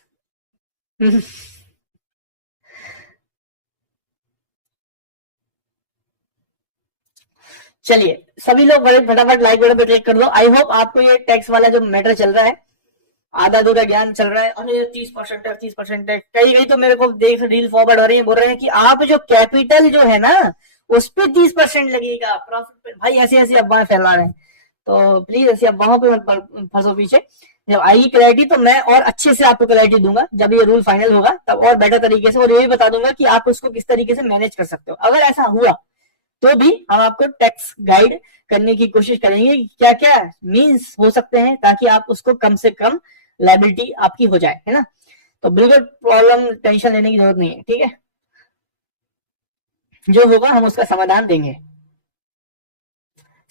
चलिए सभी लोग बड़े फटाफट लाइक बटन पे क्लिक कर दो। आई होप आपको ये टैक्स वाला जो मैटर चल रहा है, आधा अधूरा ज्ञान चल रहा है। अरे 30% है, 30% है, कई कई तो मेरे को देख रील फॉरवर्ड हो रही है, बोल रहे हैं कि आप जो कैपिटल जो है ना उस पे 30% लगेगा प्रॉफिट पे। भाई ऐसी ऐसी अफवाहें फैला रहे हैं, तो प्लीज ऐसी अफवाहों पे मत फंसो पीछे। जब आएगी क्लैरिटी तो मैं और अच्छे से आपको क्लैरिटी दूंगा, जब ये रूल फाइनल होगा तब और बेटर तरीके से, और ये भी बता दूंगा कि आप उसको किस तरीके से मैनेज कर सकते हो। अगर ऐसा हुआ तो भी हम आपको टैक्स गाइड करने की कोशिश करेंगे कि क्या क्या मीन्स हो सकते हैं, ताकि आप उसको कम से कम लायबिलिटी आपकी हो जाए, है ना। तो बिल्कुल प्रॉब्लम टेंशन लेने की जरूरत नहीं है, ठीक है। जो होगा हम उसका समाधान देंगे।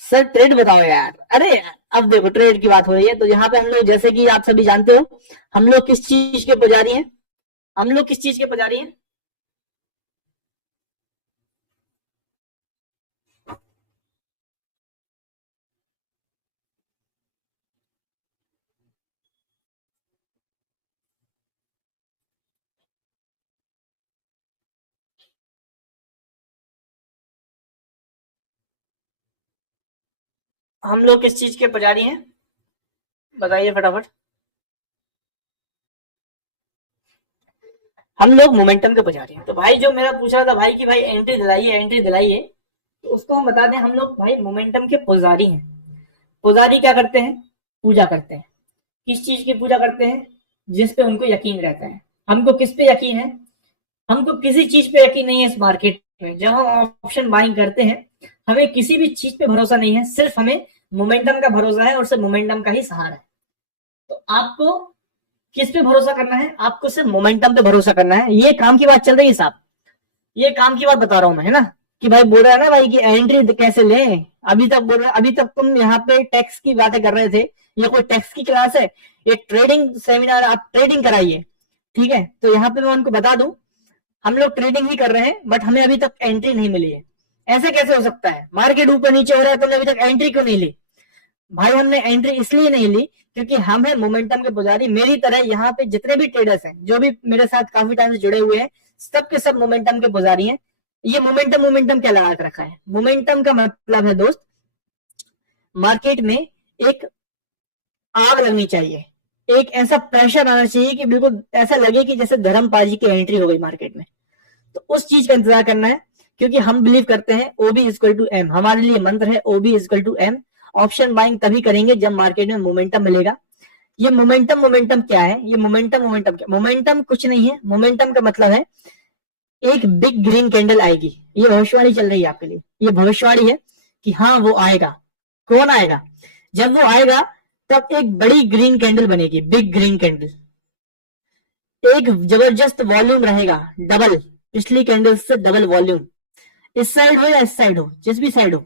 सर ट्रेड बताओ यार। अरे यार अब देखो ट्रेड की बात हो रही है, तो यहाँ पे हम लोग, जैसे कि आप सभी जानते हो, हम लोग किस चीज के पुजारी हैं। हम लोग किस चीज के पुजारी हैं। हम लोग किस चीज के पुजारी हैं, बताइए फटाफट। हम लोग मोमेंटम के पुजारी हैं। तो भाई जो मेरा पूछ रहा था भाई कि भाई एंट्री दिलाइए एंट्री दिलाइए, तो उसको हम बता दें, हम लोग भाई मोमेंटम के पुजारी हैं। पुजारी क्या करते हैं, पूजा करते हैं। किस चीज की पूजा करते हैं, जिस पे उनको यकीन रहता है। हमको किस पे यकीन है, हमको किसी चीज पे यकीन नहीं है इस मार्केट में। जब हम ऑप्शन बाइंग करते हैं, हमें किसी भी चीज पे भरोसा नहीं है, सिर्फ हमें मोमेंटम का भरोसा है और सिर्फ मोमेंटम का ही सहारा है। तो आपको किस पे भरोसा करना है, आपको सिर्फ मोमेंटम पे भरोसा करना है। ये काम की बात चल रही है साहब, ये काम की बात बता रहा हूं मैं, है ना। कि भाई बोल रहा है ना भाई कि एंट्री कैसे लें, अभी तक बोल रहे, अभी तक तुम यहाँ पे टैक्स की बातें कर रहे थे। ये कोई टैक्स की क्लास है, ये ट्रेडिंग सेमिनार, आप ट्रेडिंग कराइए, ठीक है। तो यहाँ पे मैं उनको बता दूं, हम लोग ट्रेडिंग ही कर रहे हैं, बट हमें अभी तक एंट्री नहीं मिली है। ऐसे कैसे हो सकता है, मार्केट ऊपर नीचे हो रहा है, तुमने अभी तक एंट्री क्यों नहीं ली। भाई हमने एंट्री इसलिए नहीं ली क्योंकि हम है मोमेंटम के पुजारी। मेरी तरह यहाँ पे जितने भी ट्रेडर्स हैं, जो भी मेरे साथ काफी टाइम से जुड़े हुए हैं, सब के सब मोमेंटम के पुजारी हैं। ये मोमेंटम मोमेंटम क्या लगा के रखा है, मोमेंटम का मतलब है दोस्त, मार्केट में एक आग लगनी चाहिए, एक ऐसा प्रेशर आना चाहिए कि बिल्कुल ऐसा लगे कि जैसे धर्मपाल जी की एंट्री हो गई मार्केट में। तो उस चीज का इंतजार करना है, क्योंकि हम बिलीव करते हैं ओबी इक्वल टू एम, हमारे लिए मंत्र है OB equal to M. Option buying तभी करेंगे जब मार्केट में मोमेंटम मिलेगा। ये मोमेंटम मोमेंटम क्या है, ये मोमेंटम मोमेंटम क्या, मोमेंटम कुछ नहीं है। मोमेंटम का मतलब है एक बिग ग्रीन कैंडल आएगी। ये भविष्यवाणी चल रही है आपके लिए, ये भविष्यवाणी है कि हाँ वो आएगा। कौन आएगा, जब वो आएगा तब एक बड़ी ग्रीन कैंडल बनेगी, बिग ग्रीन कैंडल। एक जबरदस्त वॉल्यूम रहेगा, डबल, पिछली कैंडल से डबल वॉल्यूम। इस साइड हो या इस साइड हो, जिस भी साइड हो,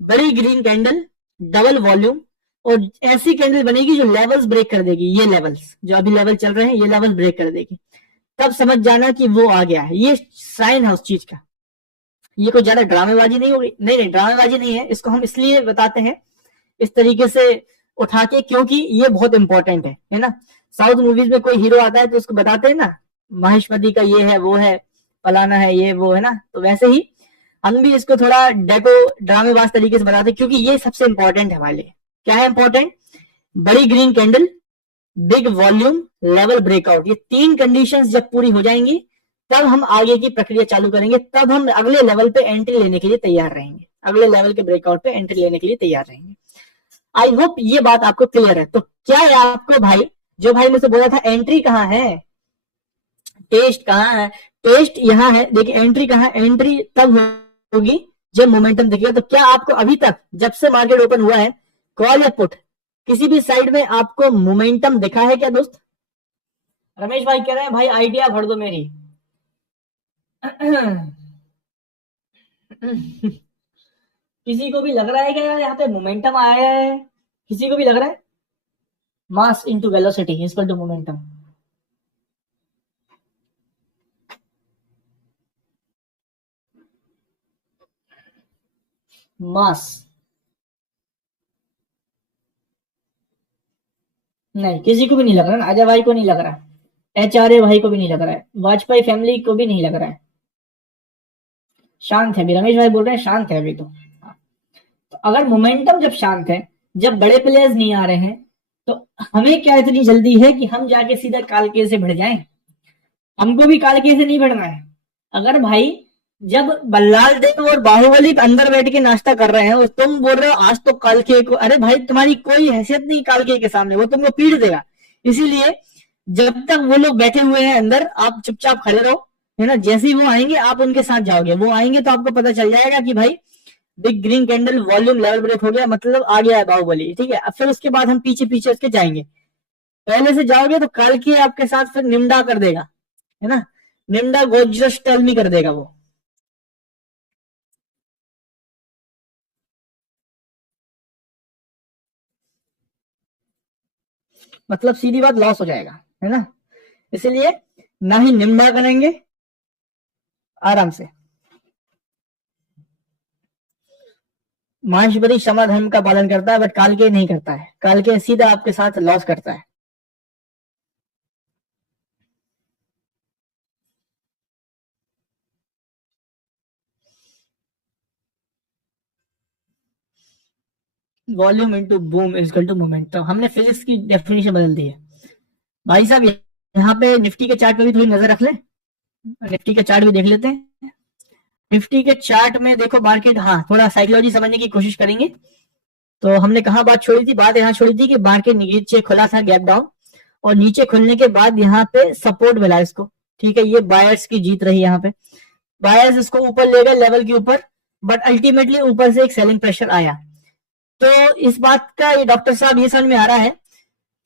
बड़ी ग्रीन कैंडल, डबल वॉल्यूम, और ऐसी कैंडल बनेगी जो लेवल्स ब्रेक कर देगी। ये लेवल्स जो अभी लेवल चल रहे हैं, ये लेवल ब्रेक कर देगी। तब समझ जाना कि वो आ गया है, ये साइन है उस चीज का। ये कोई ज्यादा ड्रामेबाजी नहीं होगी, नहीं नहीं ड्रामेबाजी नहीं है। इसको हम इसलिए बताते हैं इस तरीके से उठा के, क्योंकि ये बहुत इंपॉर्टेंट है ना। साउथ मूवीज में कोई हीरो आता है तो उसको बताते हैं ना महेशमती का ये है वो है फलाना है ये वो है ना, तो वैसे ही हम भी इसको थोड़ा डेको ड्रामेबाज तरीके से बनाते, क्योंकि ये सबसे इंपॉर्टेंट है हमारे लिए। क्या है इंपॉर्टेंट? बड़ी green candle, big volume, level breakout, ये 3 कंडीशंस जब पूरी हो जाएंगी तब हम आगे की प्रक्रिया चालू करेंगे, तब हम अगले लेवल पे एंट्री लेने के लिए तैयार रहेंगे, अगले लेवल के ब्रेकआउट पे एंट्री लेने के लिए तैयार रहेंगे। आई होप ये बात आपको क्लियर है। तो क्या है आपको भाई, जो भाई मुझसे बोला था एंट्री कहाँ है, टेस्ट कहाँ है, टेस्ट यहाँ है, देखिए एंट्री कहाँ है, एंट्री तब होगी जब मोमेंटम दिखेगा। तो क्या आपको अभी तक जब से मार्केट ओपन हुआ है कॉल या पुट किसी भी साइड में आपको मोमेंटम दिखा है क्या दोस्त? रमेश भाई कह रहे हैं भाई आइडिया भर दो मेरी। किसी को भी लग रहा है क्या यहाँ पे मोमेंटम आया है? किसी को भी लग रहा है? Mass into velocity equal to momentum. Mass नहीं, किसी को भी नहीं लग रहा ना, अजय भाई को नहीं लग रहा, एचआरए भाई को भी नहीं लग रहा है, वाजपेयी फैमिली को भी नहीं लग रहा है। शांत है अभी, रमेश भाई बोल रहे हैं शांत है अभी। तो अगर मोमेंटम जब शांत है, जब बड़े प्लेयर्स नहीं आ रहे हैं, तो हमें क्या इतनी जल्दी है कि हम जाके सीधा कालके से भिड़ जाएं? हमको भी कालके से नहीं भिड़ना है। अगर भाई जब बल्लाल देव और बाहुबली अंदर बैठ के नाश्ता कर रहे हैं और तुम बोल रहे हो आज तो कालके को, अरे भाई तुम्हारी कोई हैसियत नहीं कालके के सामने, वो तुमको पीट देगा। इसीलिए जब तक वो लोग बैठे हुए हैं अंदर, आप चुपचाप खड़े रहो, है ना। जैसे ही वो आएंगे आप उनके साथ जाओगे, वो आएंगे तो आपको पता चल जाएगा कि भाई big green candle volume level break हो गया, मतलब आ गया है बाहुबली, ठीक है। अब फिर उसके बाद हम पीछे पीछे उसके जाएंगे। पहले से जाओगे तो कल के आपके साथ फिर निम्डा कर देगा, है ना, निम्डा गोजरस टर्मी कर देगा वो। मतलब सीधी बात लॉस हो जाएगा, है ना। इसीलिए ना ही निम्डा करेंगे, आराम से। मांशबरी क्षमा धर्म का पालन करता है बट कालके नहीं करता है, कालके सीधा आपके साथ लॉस करता है। Volume into boom is equal to moment. तो हमने फिजिक्स की डेफिनेशन बदल दी है भाई साहब। यहाँ पे निफ्टी के चार्ट पे भी थोड़ी नजर रख ले, निफ्टी के चार्ट भी देख लेते हैं। निफ्टी के चार्ट में देखो मार्केट, हाँ थोड़ा साइकोलॉजी समझने की कोशिश करेंगे। तो हमने कहा बात छोड़ी थी, बात यहाँ छोड़ी थी कि मार्केट नीचे खुला था गैप डाउन, और नीचे खुलने के बाद यहाँ पे सपोर्ट मिला इसको, ठीक है। ये बायर्स की जीत रही यहाँ पे, बायर्स इसको ऊपर ले गए लेवल के ऊपर, बट अल्टीमेटली ऊपर से एक सेलिंग प्रेशर आया। तो इस बात का ये डॉक्टर साहब ये समझ में आ रहा है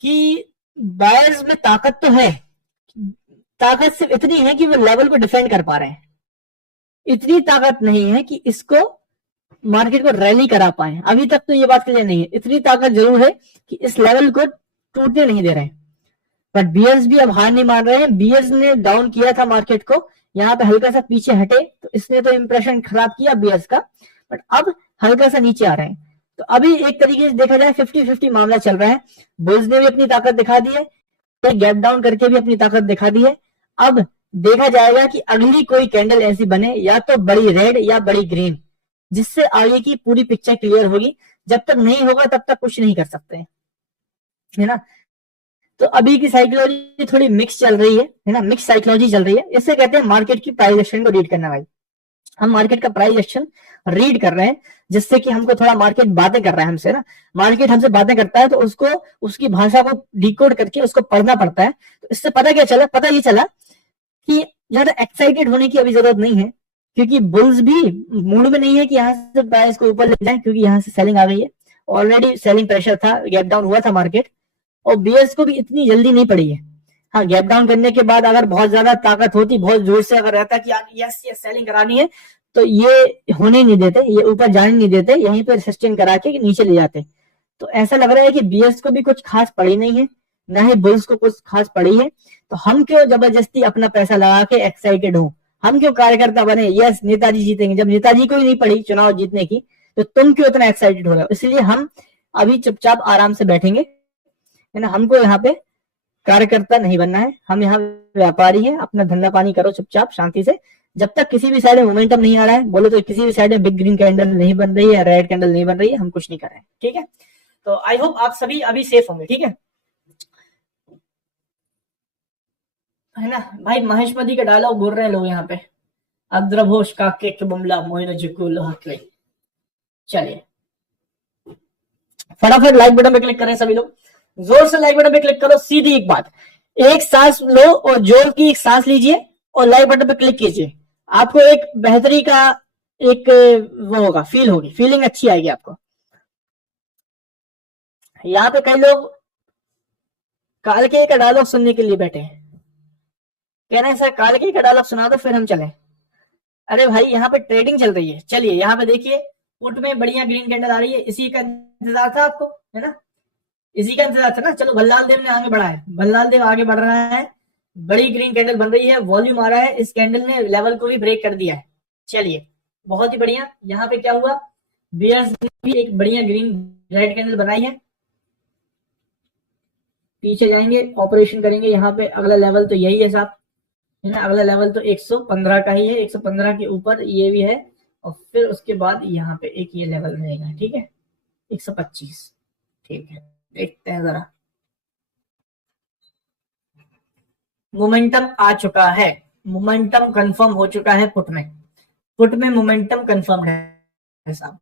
कि बायर्स में ताकत तो है, ताकत सिर्फ इतनी है कि वो लेवल को डिफेंड कर पा रहे हैं, इतनी ताकत नहीं है कि इसको मार्केट को रैली करा पाए। अभी तक तो ये बात क्लियर नहीं है, इतनी ताकत जरूर है कि इस लेवल को टूटने नहीं दे रहे हैं। बट बियर्स भी अब हार नहीं मान रहे हैं। बियर्स ने डाउन किया था मार्केट को, यहाँ पे हल्का सा पीछे हटे तो इसने तो इंप्रेशन खराब किया बियर्स का, बट अब हल्का सा नीचे आ रहे हैं। तो अभी एक तरीके से देखा जाए 50-50 मामला चल रहा है। बुल्स ने भी अपनी ताकत दिखा दी है, गैप डाउन करके भी अपनी ताकत दिखा दी है। अब देखा जाएगा कि अगली कोई कैंडल ऐसी बने, या तो बड़ी रेड या बड़ी ग्रीन, जिससे आगे की पूरी पिक्चर क्लियर होगी। जब तक नहीं होगा तब तक कुछ नहीं कर सकते, है ना। तो अभी की साइकोलॉजी थोड़ी मिक्स चल रही है ना, मिक्स साइकोलॉजी चल रही है। इससे कहते हैं मार्केट की प्राइस एक्शन को रीड करना। भाई हम मार्केट का प्राइस एक्शन रीड कर रहे हैं, जिससे कि हमको थोड़ा मार्केट बातें कर रहा है हमसे ना, मार्केट हमसे बातें करता है तो उसको उसकी भाषा को डिकोड करके उसको पढ़ना पड़ता है। तो इससे पता क्या चला, पता ये चला कि ज्यादा एक्साइटेड होने की अभी जरूरत नहीं है, क्योंकि बुल्स भी मूड में नहीं है कि यहाँ से प्राइस को ऊपर ले जाए, क्योंकि यहाँ से सेलिंग आ गई है, ऑलरेडी सेलिंग प्रेशर था, गैप डाउन हुआ था मार्केट, और बियर्स को भी इतनी जल्दी नहीं पड़ी है। हाँ गैप डाउन करने के बाद अगर बहुत ज्यादा ताकत होती, बहुत जोर से अगर रहता कि यार यस यस सेलिंग करानी है, तो ये होने नहीं देते, ये ऊपर जाने नहीं देते, यहीं पर सस्टेन करा के नीचे ले जाते। तो ऐसा लग रहा है कि बियर्स को भी कुछ खास पड़ी नहीं है, ना ही बुल्स को कुछ खास पड़ी है। तो हम क्यों जबरदस्ती अपना पैसा लगा के एक्साइटेड हो, हम क्यों कार्यकर्ता बने, यस नेताजी जीतेंगे, जब नेताजी को ही नहीं पड़ी चुनाव जीतने की, तो तुम क्यों इतना एक्साइटेड हो रहे हो। इसलिए हम अभी चुपचाप आराम से बैठेंगे, है ना। हमको यहाँ पे कार्यकर्ता नहीं बनना है, हम यहाँ व्यापारी है, अपना धंधा पानी करो चुपचाप शांति से। जब तक किसी भी साइड में मोमेंटम नहीं आ रहा है, बोले तो किसी भी साइड में बिग ग्रीन कैंडल नहीं बन रही है, रेड कैंडल नहीं बन रही है, हम कुछ नहीं कर रहे हैं, ठीक है। तो आई होप आप सभी अभी सेफ होंगे, ठीक है ना। भाई महेशमती का डायलॉग बोल रहे हैं लोग यहाँ पे, अद्रभोष काके के बुमला मोहिन जुकुल हकले। चलिए फटाफट लाइक बटन पे क्लिक करें सभी लोग, जोर से लाइक बटन पे क्लिक करो। सीधी एक बात, एक सांस लो और जोर की एक सांस लीजिए और लाइक बटन पे क्लिक कीजिए। आपको एक बेहतरी का एक वो होगा, फील होगी, फीलिंग अच्छी आएगी आपको। यहाँ पे कई लोग कालके का डायलॉग सुनने के लिए बैठे हैं, कह रहे हैं सर कालके का डायलॉग सुना दो फिर हम चले। अरे भाई यहाँ पे ट्रेडिंग चल रही है, चलिए यहाँ पे देखिए पुट में बढ़िया ग्रीन कैंडल आ रही है, इसी का इंतजार था आपको, है ना, इसी का इंतजार था ना। चलो भल्लाल देव ने आगे बढ़ा है, भल्लाल देव आगे बढ़ रहा है, बड़ी ग्रीन कैंडल बन रही है, वॉल्यूम आ रहा है, इस कैंडल ने लेवल को भी ब्रेक कर दिया है। चलिए बहुत ही बढ़िया। यहाँ पे क्या हुआ, बियर्स ने भी एक बढ़िया ग्रीन रेड कैंडल बनाई है। पीछे जाएंगे, ऑपरेशन करेंगे, यहाँ पे अगला लेवल तो यही है साहब, है ना, अगला लेवल तो 115 का ही है, 115 के ऊपर ये भी है, और फिर उसके बाद यहाँ पे एक ये लेवल रहेगा, ठीक है, 125, ठीक है। देखते हैं जरा, मोमेंटम आ चुका है, मोमेंटम कंफर्म हो चुका है पुट में, पुट में मोमेंटम कंफर्म है साहब।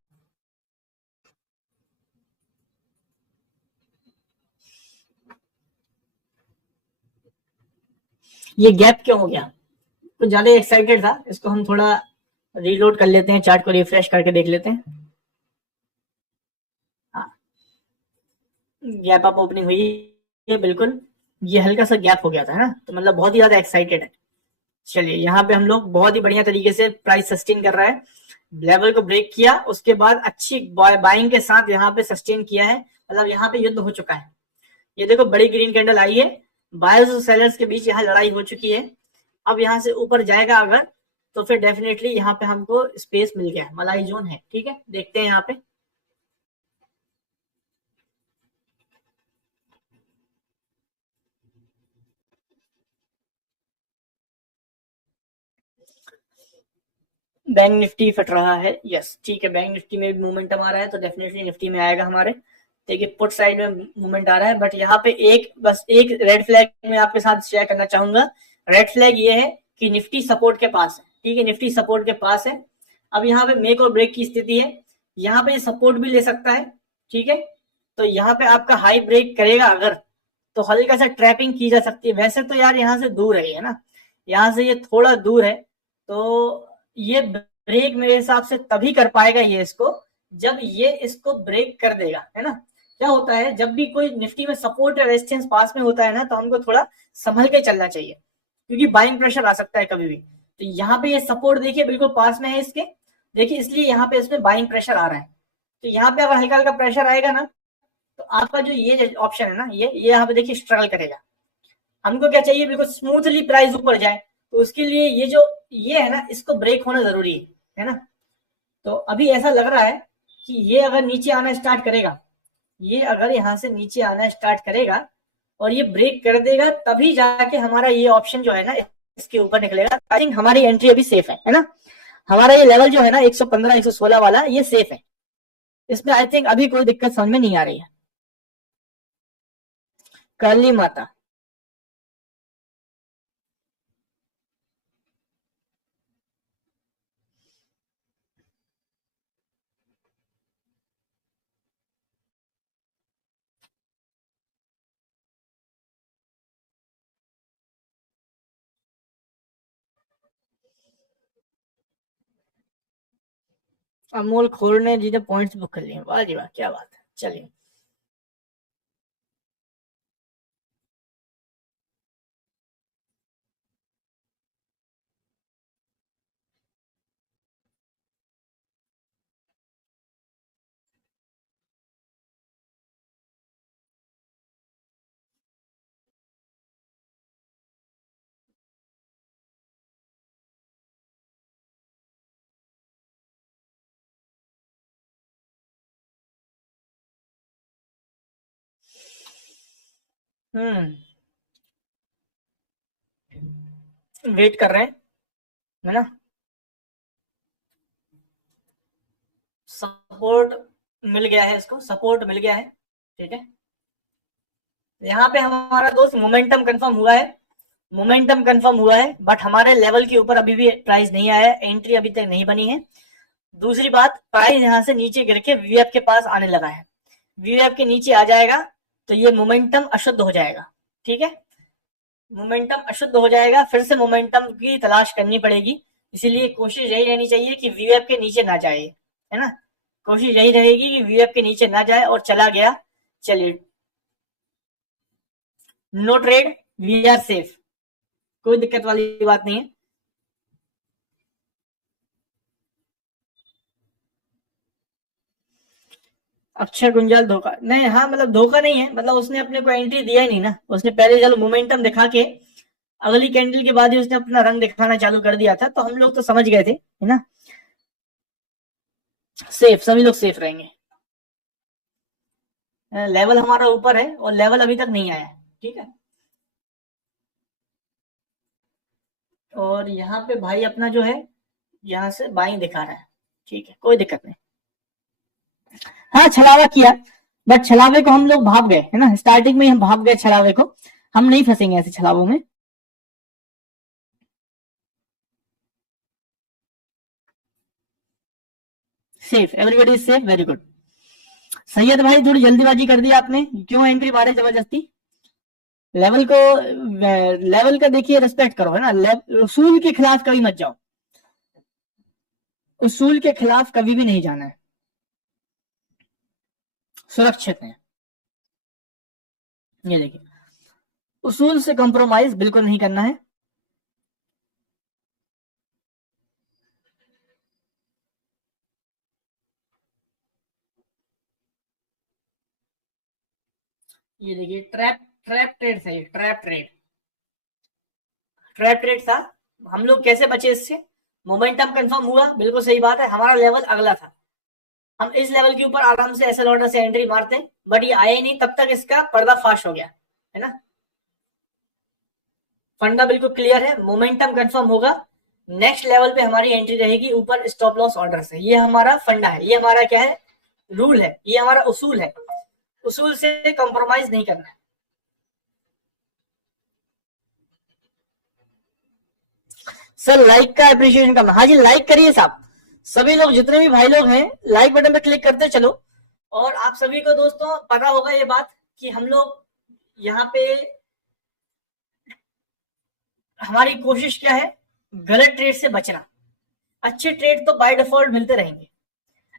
ये गैप क्यों हो गया, तो ज्यादा एक्साइटेड था, इसको हम थोड़ा रीलोड कर लेते हैं, चार्ट को रिफ्रेश करके देख लेते हैं। गैप अप ओपनिंग हुई है बिल्कुल, ये हल्का सा गैप हो गया था, है ना, तो मतलब बहुत ही ज्यादा एक्साइटेड है। चलिए यहाँ पे हम लोग बहुत ही बढ़िया तरीके से प्राइस सस्टेन कर रहा है, लेवल को ब्रेक किया, उसके बाद अच्छी बाइंग के साथ यहाँ पे सस्टेन किया है, मतलब यहाँ पे युद्ध हो चुका है। ये देखो बड़ी ग्रीन कैंडल आई है, बायर्स और सेलर्स के बीच यहाँ लड़ाई हो चुकी है। अब यहाँ से ऊपर जाएगा अगर, तो फिर डेफिनेटली यहाँ पे हमको स्पेस मिल गया, मलाई जोन है, ठीक है, देखते हैं यहाँ पे। बैंक निफ्टी फट रहा है, यस ठीक है, बैंक निफ्टी में भी मूवमेंटम आ रहा है, तो डेफिनेटली निफ्टी में आएगा हमारे। देखिए पुट साइड में मूवमेंट आ रहा है, बट यहाँ पे एक बस एक रेड फ्लैग मैं आपके साथ शेयर करना चाहूंगा। रेड फ्लैग ये है कि निफ्टी सपोर्ट के पास है, ठीक है, निफ्टी सपोर्ट के पास है। अब यहाँ पे मेक और ब्रेक की स्थिति है, यहाँ पे सपोर्ट भी ले सकता है, ठीक है। तो यहाँ पे आपका हाई ब्रेक करेगा अगर, तो हल्का सा ट्रैपिंग की जा सकती है। वैसे तो यार यहाँ से दूर है ना, यहाँ से ये थोड़ा दूर है, तो ये ब्रेक मेरे हिसाब से तभी कर पाएगा ये इसको, जब ये इसको ब्रेक कर देगा, है ना। क्या होता है जब भी कोई निफ्टी में सपोर्ट या रेजिस्टेंस पास में होता है ना, तो हमको थोड़ा संभल के चलना चाहिए, क्योंकि बाइंग प्रेशर आ सकता है कभी भी। तो यहाँ पे ये सपोर्ट देखिए बिल्कुल पास में है इसके, देखिए इसलिए यहाँ पे इसमें बाइंग प्रेशर आ रहा है। तो यहाँ पे अगर हल्का हल्का प्रेशर आएगा ना, तो आपका जो ये ऑप्शन है ना, ये यहाँ पे देखिए स्ट्रगल करेगा। हमको क्या चाहिए, बिल्कुल स्मूथली प्राइस ऊपर जाए, तो उसके लिए ये जो ये है ना, इसको ब्रेक होना जरूरी है ना। तो अभी ऐसा लग रहा है कि ये अगर नीचे आना स्टार्ट करेगा, ये अगर यहाँ से नीचे आना स्टार्ट करेगा और ये ब्रेक कर देगा, तभी जाके हमारा ये ऑप्शन जो है ना इसके ऊपर निकलेगा। आई थिंक हमारी एंट्री अभी सेफ है ना, हमारा ये लेवल जो है ना 115 116 वाला, ये सेफ है, इसमें आई थिंक अभी कोई दिक्कत समझ में नहीं आ रही है। काली माता, अमोल खोर ने जी ने पॉइंट्स बुक कर लिए, वाह जी वाह, क्या बात है। चलिए हम्म वेट कर रहे हैं, है ना। सपोर्ट मिल गया है, इसको सपोर्ट मिल गया है, ठीक है। यहाँ पे हमारा दोस्त मोमेंटम कंफर्म हुआ है, मोमेंटम कंफर्म हुआ है, बट हमारे लेवल के ऊपर अभी भी प्राइस नहीं आया है, एंट्री अभी तक नहीं बनी है। दूसरी बात, प्राइस यहाँ से नीचे गिर के वीएफ के पास आने लगा है, वीएफ के नीचे आ जाएगा तो ये मोमेंटम अशुद्ध हो जाएगा, ठीक है। मोमेंटम अशुद्ध हो जाएगा, फिर से मोमेंटम की तलाश करनी पड़ेगी। इसीलिए कोशिश यही रहनी चाहिए कि वीएफ के नीचे ना जाए, है ना। कोशिश यही रहेगी कि वीएफ के नीचे ना जाए, और चला गया, चलिए no trade, we are safe, कोई दिक्कत वाली बात नहीं है। अक्षय गुंजाल धोखा नहीं, हाँ मतलब धोखा नहीं है, मतलब उसने अपने को एंट्री दिया ही नहीं ना, उसने पहले चलो मोमेंटम दिखा के अगली कैंडल के बाद ही उसने अपना रंग दिखाना चालू कर दिया था, तो हम लोग तो समझ गए थे, है ना। सेफ, सभी लोग सेफ रहेंगे। लेवल हमारा ऊपर है और लेवल अभी तक नहीं आया है, ठीक है। और यहाँ पे भाई अपना जो है यहाँ से बाई दिखा रहा है, ठीक है, कोई दिक्कत नहीं। हाँ छलावा किया, बट छलावे को हम लोग भाग गए, है ना, स्टार्टिंग में ही हम भाग गए छलावे को, हम नहीं फंसेंगे ऐसे छलावों में। Safe, everybody is safe, very good. Syed भाई थोड़ी जल्दीबाजी कर दी आपने, क्यों एंट्री मारे जबरदस्ती। लेवल को, लेवल का देखिए रिस्पेक्ट करो, है ना, उसूल के खिलाफ कभी मत जाओ, उसूल के खिलाफ कभी भी नहीं जाना है, सुरक्षित है। ये देखिए, उसूल से कॉम्प्रोमाइज बिल्कुल नहीं करना है। ये देखिए ट्रैप, ट्रैप ट्रेड था, ये ट्रैप ट्रेड, ट्रैप ट्रेड था। हम लोग कैसे बचे इससे, मोमेंटम कंफर्म हुआ, बिल्कुल सही बात है, हमारा लेवल अगला था, हम इस लेवल के ऊपर आराम से एसएल ऑर्डर से एंट्री मारते, बट ये आया ही नहीं, तब तक इसका पर्दाफाश हो गया, है ना। फंडा बिल्कुल क्लियर है, मोमेंटम कंफर्म होगा, नेक्स्ट लेवल पे हमारी एंट्री रहेगी ऊपर स्टॉप लॉस ऑर्डर से, ये हमारा फंडा है, ये हमारा क्या है, रूल है, ये हमारा उसूल है, उसूल से कॉम्प्रोमाइज नहीं करना है। सर लाइक का अप्रिशिएशन करना, हाँ जी लाइक करिए साहब, सभी लोग जितने भी भाई लोग हैं लाइक बटन पे क्लिक करते चलो। और आप सभी को दोस्तों पता होगा ये बात कि हम लोग यहाँ पे, हमारी कोशिश क्या है, गलत ट्रेड से बचना। अच्छे ट्रेड तो बाय डिफॉल्ट मिलते रहेंगे,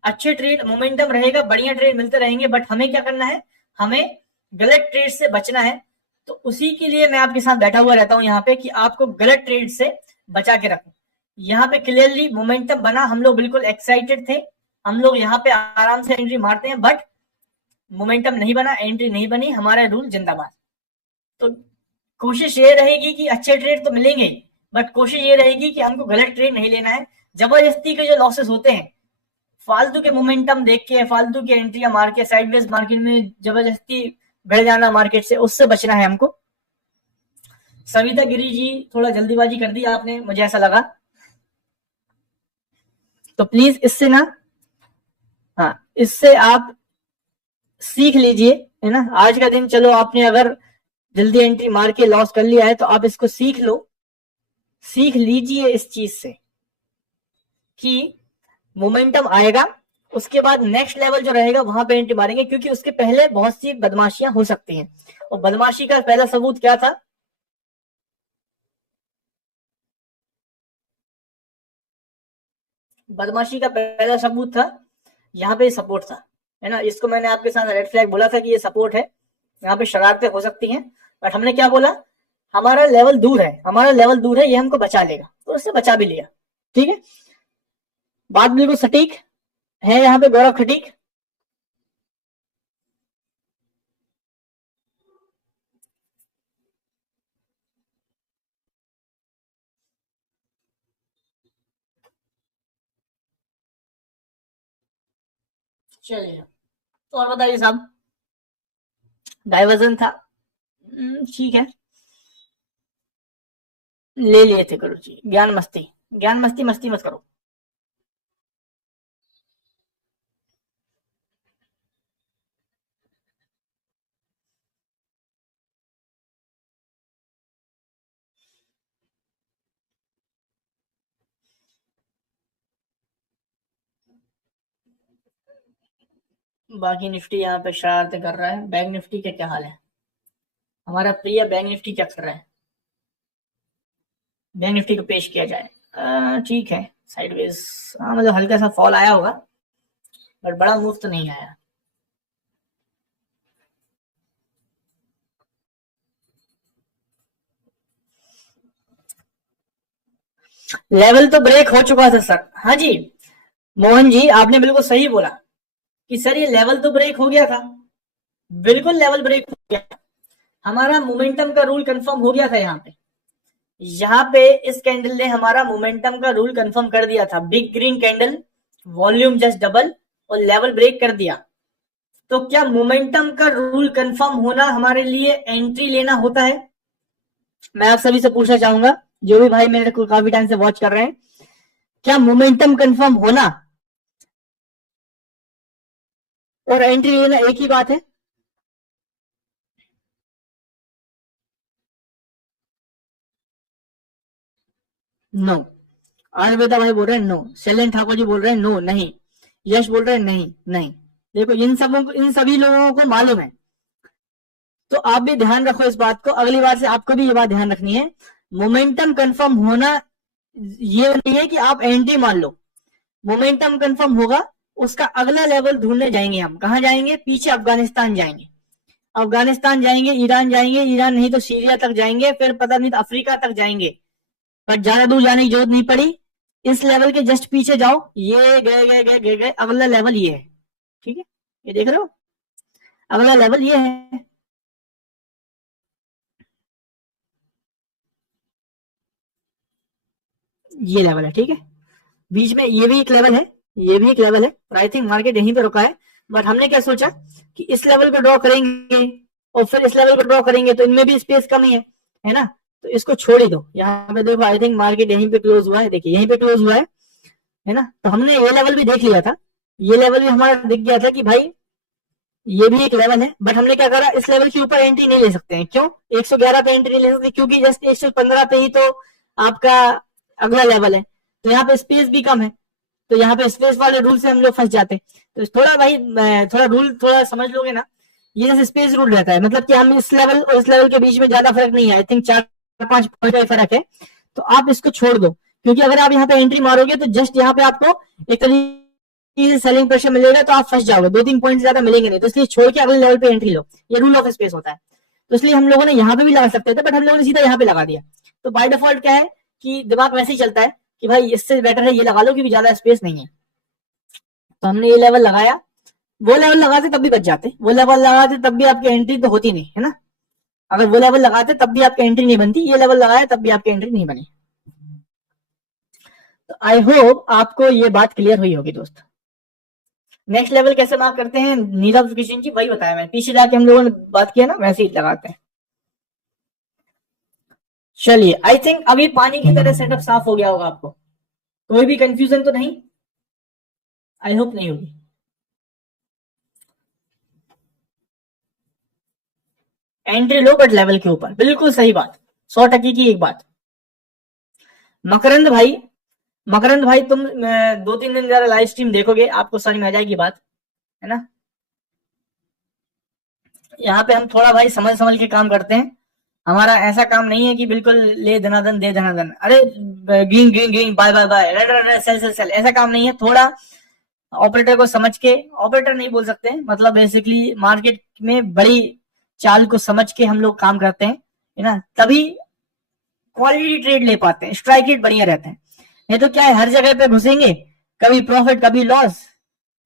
अच्छे ट्रेड मोमेंटम रहेगा, बढ़िया ट्रेड मिलते रहेंगे, बट हमें क्या करना है, हमें गलत ट्रेड से बचना है। तो उसी के लिए मैं आपके साथ बैठा हुआ रहता हूँ यहाँ पे कि आपको गलत ट्रेड से बचा के रखूं। यहाँ पे क्लियरली मोमेंटम बना, हम लोग बिल्कुल एक्साइटेड थे, हम लोग यहाँ पे आराम से एंट्री मारते हैं, बट मोमेंटम नहीं बना, एंट्री नहीं बनी, हमारा रूल जिंदाबाद। तो कोशिश ये रहेगी कि अच्छे ट्रेड तो मिलेंगे, बट कोशिश ये रहेगी कि हमको गलत ट्रेड नहीं लेना है। जबरदस्ती के जो लॉसेस होते हैं, फालतू के मोमेंटम देख के, फालतू की एंट्रियां मार के, साइडवेज मार्केट में जबरदस्ती बढ़ जाना मार्केट से, उससे बचना है हमको। सविता गिरी जी थोड़ा जल्दीबाजी कर दी आपने, मुझे ऐसा लगा, तो प्लीज इससे ना, हाँ इससे आप सीख लीजिए, है ना। आज का दिन चलो आपने अगर जल्दी एंट्री मार के लॉस कर लिया है, तो आप इसको सीख लो, सीख लीजिए इस चीज से कि मोमेंटम आएगा, उसके बाद नेक्स्ट लेवल जो रहेगा वहां पे एंट्री मारेंगे, क्योंकि उसके पहले बहुत सी बदमाशियां हो सकती हैं। और बदमाशी का पहला सबूत क्या था, बदमाशी का पहला सबूत था, यहाँ पे सपोर्ट था, है ना। इसको मैंने आपके साथ रेड फ्लैग बोला था कि ये सपोर्ट है, यहाँ पे शरारतें हो सकती हैं, बट हमने क्या बोला, हमारा लेवल दूर है, हमारा लेवल दूर है, ये हमको बचा लेगा, तो उससे बचा भी लिया, ठीक है। बात बिल्कुल सटीक है यहाँ पे, गौरव खटीक। चलिए, तो और बताइए साहब, डाइवर्जन था, ठीक है। ले लिए थे गुरु जी। ज्ञान मस्ती मस्ती मत करो। बाकी निफ्टी यहाँ पे शरारत कर रहा है। बैंक निफ्टी का क्या हाल है? हमारा प्रिय बैंक निफ्टी क्या कर रहा है? बैंक निफ्टी को पेश किया जाए। ठीक है, साइडवेज। हाँ मतलब हल्का सा फॉल आया होगा, बट बड़ा मूव तो नहीं आया। लेवल तो ब्रेक हो चुका था सर। हाँ जी मोहन जी, आपने बिल्कुल सही बोला कि सर ये लेवल तो ब्रेक हो गया था। बिल्कुल लेवल ब्रेक हो गया। हमारा मोमेंटम का रूल कंफर्म हो गया था यहाँ पे इस कैंडल ने हमारा मोमेंटम का रूल कंफर्म कर दिया था। Big green candle, volume just double और लेवल ब्रेक कर दिया। तो क्या मोमेंटम का रूल कंफर्म होना हमारे लिए एंट्री लेना होता है? मैं आप सभी से पूछना चाहूंगा, जो भी भाई मेरे को काफी टाइम से वॉच कर रहे हैं, क्या मोमेंटम कंफर्म होना और एंट्री लेना एक ही बात है? नो। आयुर्वेदा भाई बोल रहे हैं नो, शैलेन ठाकुर जी बोल रहे हैं नो नहीं, यश बोल रहे हैं नहीं नहीं। देखो इन सभी लोगों को मालूम है। तो आप भी ध्यान रखो इस बात को, अगली बार से आपको भी ये बात ध्यान रखनी है। मोमेंटम कंफर्म होना ये नहीं है कि आप एंट्री मान लो। मोमेंटम कंफर्म होगा, उसका अगला लेवल ढूंढने जाएंगे हम। कहां जाएंगे? पीछे अफगानिस्तान जाएंगे। अफगानिस्तान जाएंगे, ईरान जाएंगे, ईरान नहीं तो सीरिया तक जाएंगे, फिर पता नहीं तो अफ्रीका तक जाएंगे। पर ज्यादा दूर जाने की जरूरत नहीं पड़ी। इस लेवल के जस्ट पीछे जाओ, ये गए गए गए गए गए, अगला लेवल ये है। ठीक है, ये देख रहे हो, अगला लेवल ये है। ये लेवल है, ठीक है। बीच में ये भी एक लेवल है, ये भी एक लेवल है। आई थिंक मार्केट यहीं पे रुका है। बट हमने क्या सोचा कि इस लेवल पे ड्रॉ करेंगे और फिर इस लेवल पे ड्रॉ करेंगे, तो इनमें भी स्पेस कम ही है ना। तो इसको छोड़ ही दो। यहाँ पे देखो, आई थिंक मार्केट यहीं पे क्लोज हुआ है। देखिए यहीं पे क्लोज हुआ है ना। तो हमने ये लेवल भी देख लिया था, ये लेवल भी हमारा दिख गया था कि भाई ये भी एक लेवल है। बट हमने क्या करा, इस लेवल के ऊपर एंट्री नहीं ले सकते हैं। क्यों? 111 पे एंट्री नहीं ले सकते, क्योंकि जस्ट 115 पे ही तो आपका अगला लेवल है। तो यहाँ पे स्पेस भी कम है, तो यहाँ पे स्पेस वाले रूल से हम लोग फंस जाते हैं। तो थोड़ा भाई थोड़ा रूल थोड़ा समझ लोगे ना। ये जैसे स्पेस रूल रहता है, मतलब कि हम इस लेवल और इस लेवल के बीच में ज्यादा फर्क नहीं है। आई थिंक 4-5 पॉइंट का फर्क है। तो आप इसको छोड़ दो, क्योंकि अगर आप यहाँ पे एंट्री मारोगे तो जस्ट यहाँ पे आपको एक तरीके से सेलिंग प्रेशर मिलेगा, तो आप फंस जाओगे। 2-3 पॉइंट ज्यादा मिलेंगे नहीं, तो इसलिए छोड़ के अगले लेवल पे एंट्री लो। ये रूल ऑफ स्पेस होता है। तो इसलिए हम लोगों ने यहाँ पे भी लगा सकते थे, बट हम लोगों ने सीधा यहाँ पे लगा दिया। तो बाय डिफॉल्ट क्या है कि दिमाग वैसे ही चलता है कि भाई इससे बेटर है ये लगा लो, क्योंकि ज्यादा स्पेस नहीं है। तो हमने ये लेवल लगाया। वो लेवल लगाते तब भी बच जाते, वो लेवल लगाते तब भी आपकी एंट्री तो होती नहीं है ना। अगर वो लेवल लगाते तब भी आपकी एंट्री नहीं बनती, ये लेवल लगाया तब भी आपकी एंट्री नहीं बनी। तो आई होप आपको ये बात क्लियर हुई होगी दोस्त। नेक्स्ट लेवल कैसे मार्क करते हैं नीरव किशन जी, वही बताया मैंने। पीछे जाके हम लोगों ने बात किया ना, वैसे ही लगाते हैं। चलिए, आई थिंक अभी पानी की तरह सेटअप साफ हो गया होगा आपको। कोई भी कंफ्यूजन तो नहीं? आई होप नहीं होगी। एंट्री लो बट लेवल के ऊपर, बिल्कुल सही बात। 100% की एक बात। मकरंद भाई, मकरंद भाई तुम 2-3 दिन जरा लाइव स्ट्रीम देखोगे, आपको समझ में आ जाएगी बात, है ना। यहाँ पे हम थोड़ा भाई समझ समझ के काम करते हैं। हमारा ऐसा काम नहीं है कि बिल्कुल ले धनाधन दे धनाधन, अरे green green green buy buy buy red red red sell sell sell, ऐसा काम नहीं है। थोड़ा ऑपरेटर को समझ के, ऑपरेटर नहीं बोल सकते, मतलब बेसिकली मार्केट में बड़ी चाल को समझ के हम लोग काम करते हैं, है ना। तभी क्वालिटी ट्रेड ले पाते हैं, स्ट्राइक रेट बढ़िया रहते हैं। नहीं तो क्या है, हर जगह पे घुसेंगे, कभी प्रॉफिट कभी लॉस,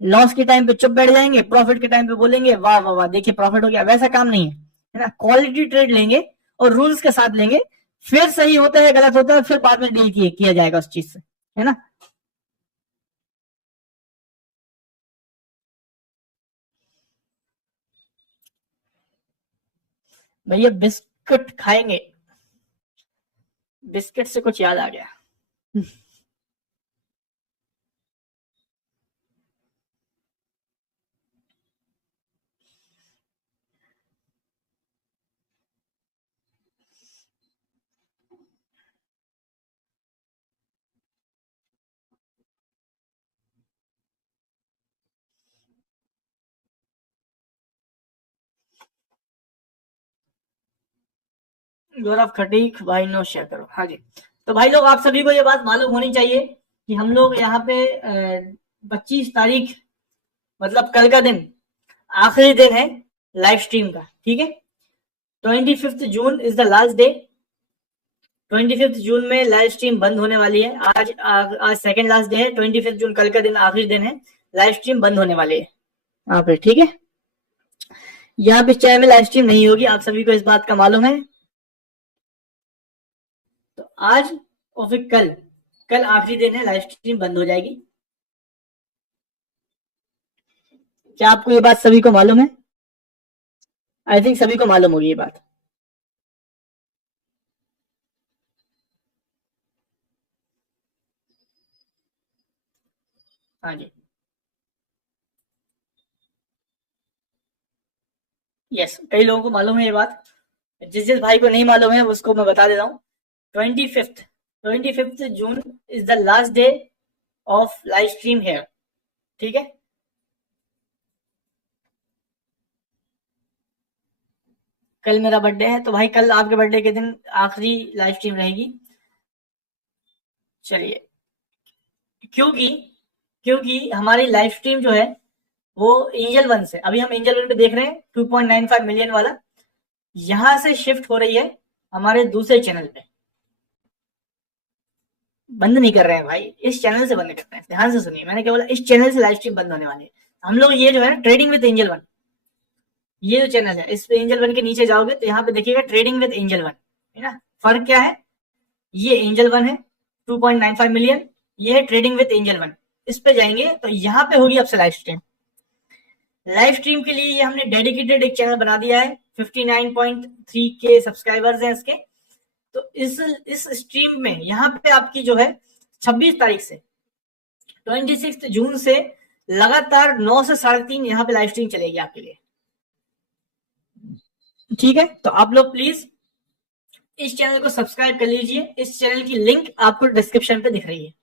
लॉस के टाइम पे चुप बैठ जाएंगे, प्रॉफिट के टाइम पे बोलेंगे वाह वाह वाह देखिए प्रॉफिट हो गया। वैसा काम नहीं है ना। क्वालिटी ट्रेड लेंगे और रूल्स के साथ लेंगे, फिर सही होता है गलत होता है फिर बाद में डील किया जाएगा उस चीज से, है ना। भैया बिस्कुट खाएंगे? बिस्किट से कुछ याद आ गया। गौरव खटीक भाई नो शेयर करो। हाँ जी। तो भाई लोग आप सभी को ये बात मालूम होनी चाहिए कि हम लोग यहाँ पे 25 तारीख मतलब कल का दिन आखिरी दिन है लाइव स्ट्रीम का। ठीक है, 25 June is the last day. 25 जून में लाइव स्ट्रीम बंद होने वाली है। आज सेकंड लास्ट डे है। 25 जून कल का दिन आखिरी दिन है, लाइव स्ट्रीम बंद होने वाली है यहाँ पे। ठीक है, यहाँ पे चैनल में लाइव स्ट्रीम नहीं होगी, आप सभी को इस बात का मालूम है। तो आज और फिर कल, कल आखिरी दिन है, लाइव स्ट्रीम बंद हो जाएगी। क्या आपको ये बात सभी को मालूम है? आई थिंक सभी को मालूम होगी ये बात। हाँ जी, यस, कई लोगों को मालूम है ये बात। जिस जिस भाई को नहीं मालूम है उसको मैं बता देता हूँ। 25 June is the last day of live stream here. ठीक है, कल मेरा बर्थडे है, तो भाई कल आपके बर्थडे के दिन आखिरी लाइव स्ट्रीम रहेगी। चलिए, क्योंकि क्योंकि हमारी लाइव स्ट्रीम जो है वो एंजल वन से, अभी हम एंजल वन पे देख रहे हैं 2.95 मिलियन वाला, यहां से शिफ्ट हो रही है हमारे दूसरे चैनल पे। बंद नहीं कर रहे हैं भाई, इस चैनल से बंद कर रहे हैं, ध्यान से सुनिए, मैंने क्या बोला, इस चैनल से लाइव स्ट्रीम बंद होने वाली है। हम लोग ये जो है ट्रेडिंग विद एंजल वन, ये जो चैनल है, इस पे एंजल वन के नीचे जाओगे तो यहाँ पे देखिएगा ट्रेडिंग विद एंजल वन, है ना। फर्क क्या है, ये एंजल वन है 2.95 मिलियन, ये है ट्रेडिंग विद एंजल वन। इस पे जाएंगे तो यहाँ पे होगी आपसे लाइव स्ट्रीम। लाइव स्ट्रीम के लिए ये हमने डेडिकेटेड एक चैनल बना दिया है, 59.3 के सब्सक्राइबर्स हैं इसके। तो इस स्ट्रीम में यहाँ पे आपकी जो है 26 तारीख से 26 जून से लगातार 9 से 3:30 यहाँ पे लाइव स्ट्रीम चलेगी आपके लिए। ठीक है, तो आप लोग प्लीज इस चैनल को सब्सक्राइब कर लीजिए, इस चैनल की लिंक आपको डिस्क्रिप्शन पे दिख रही है।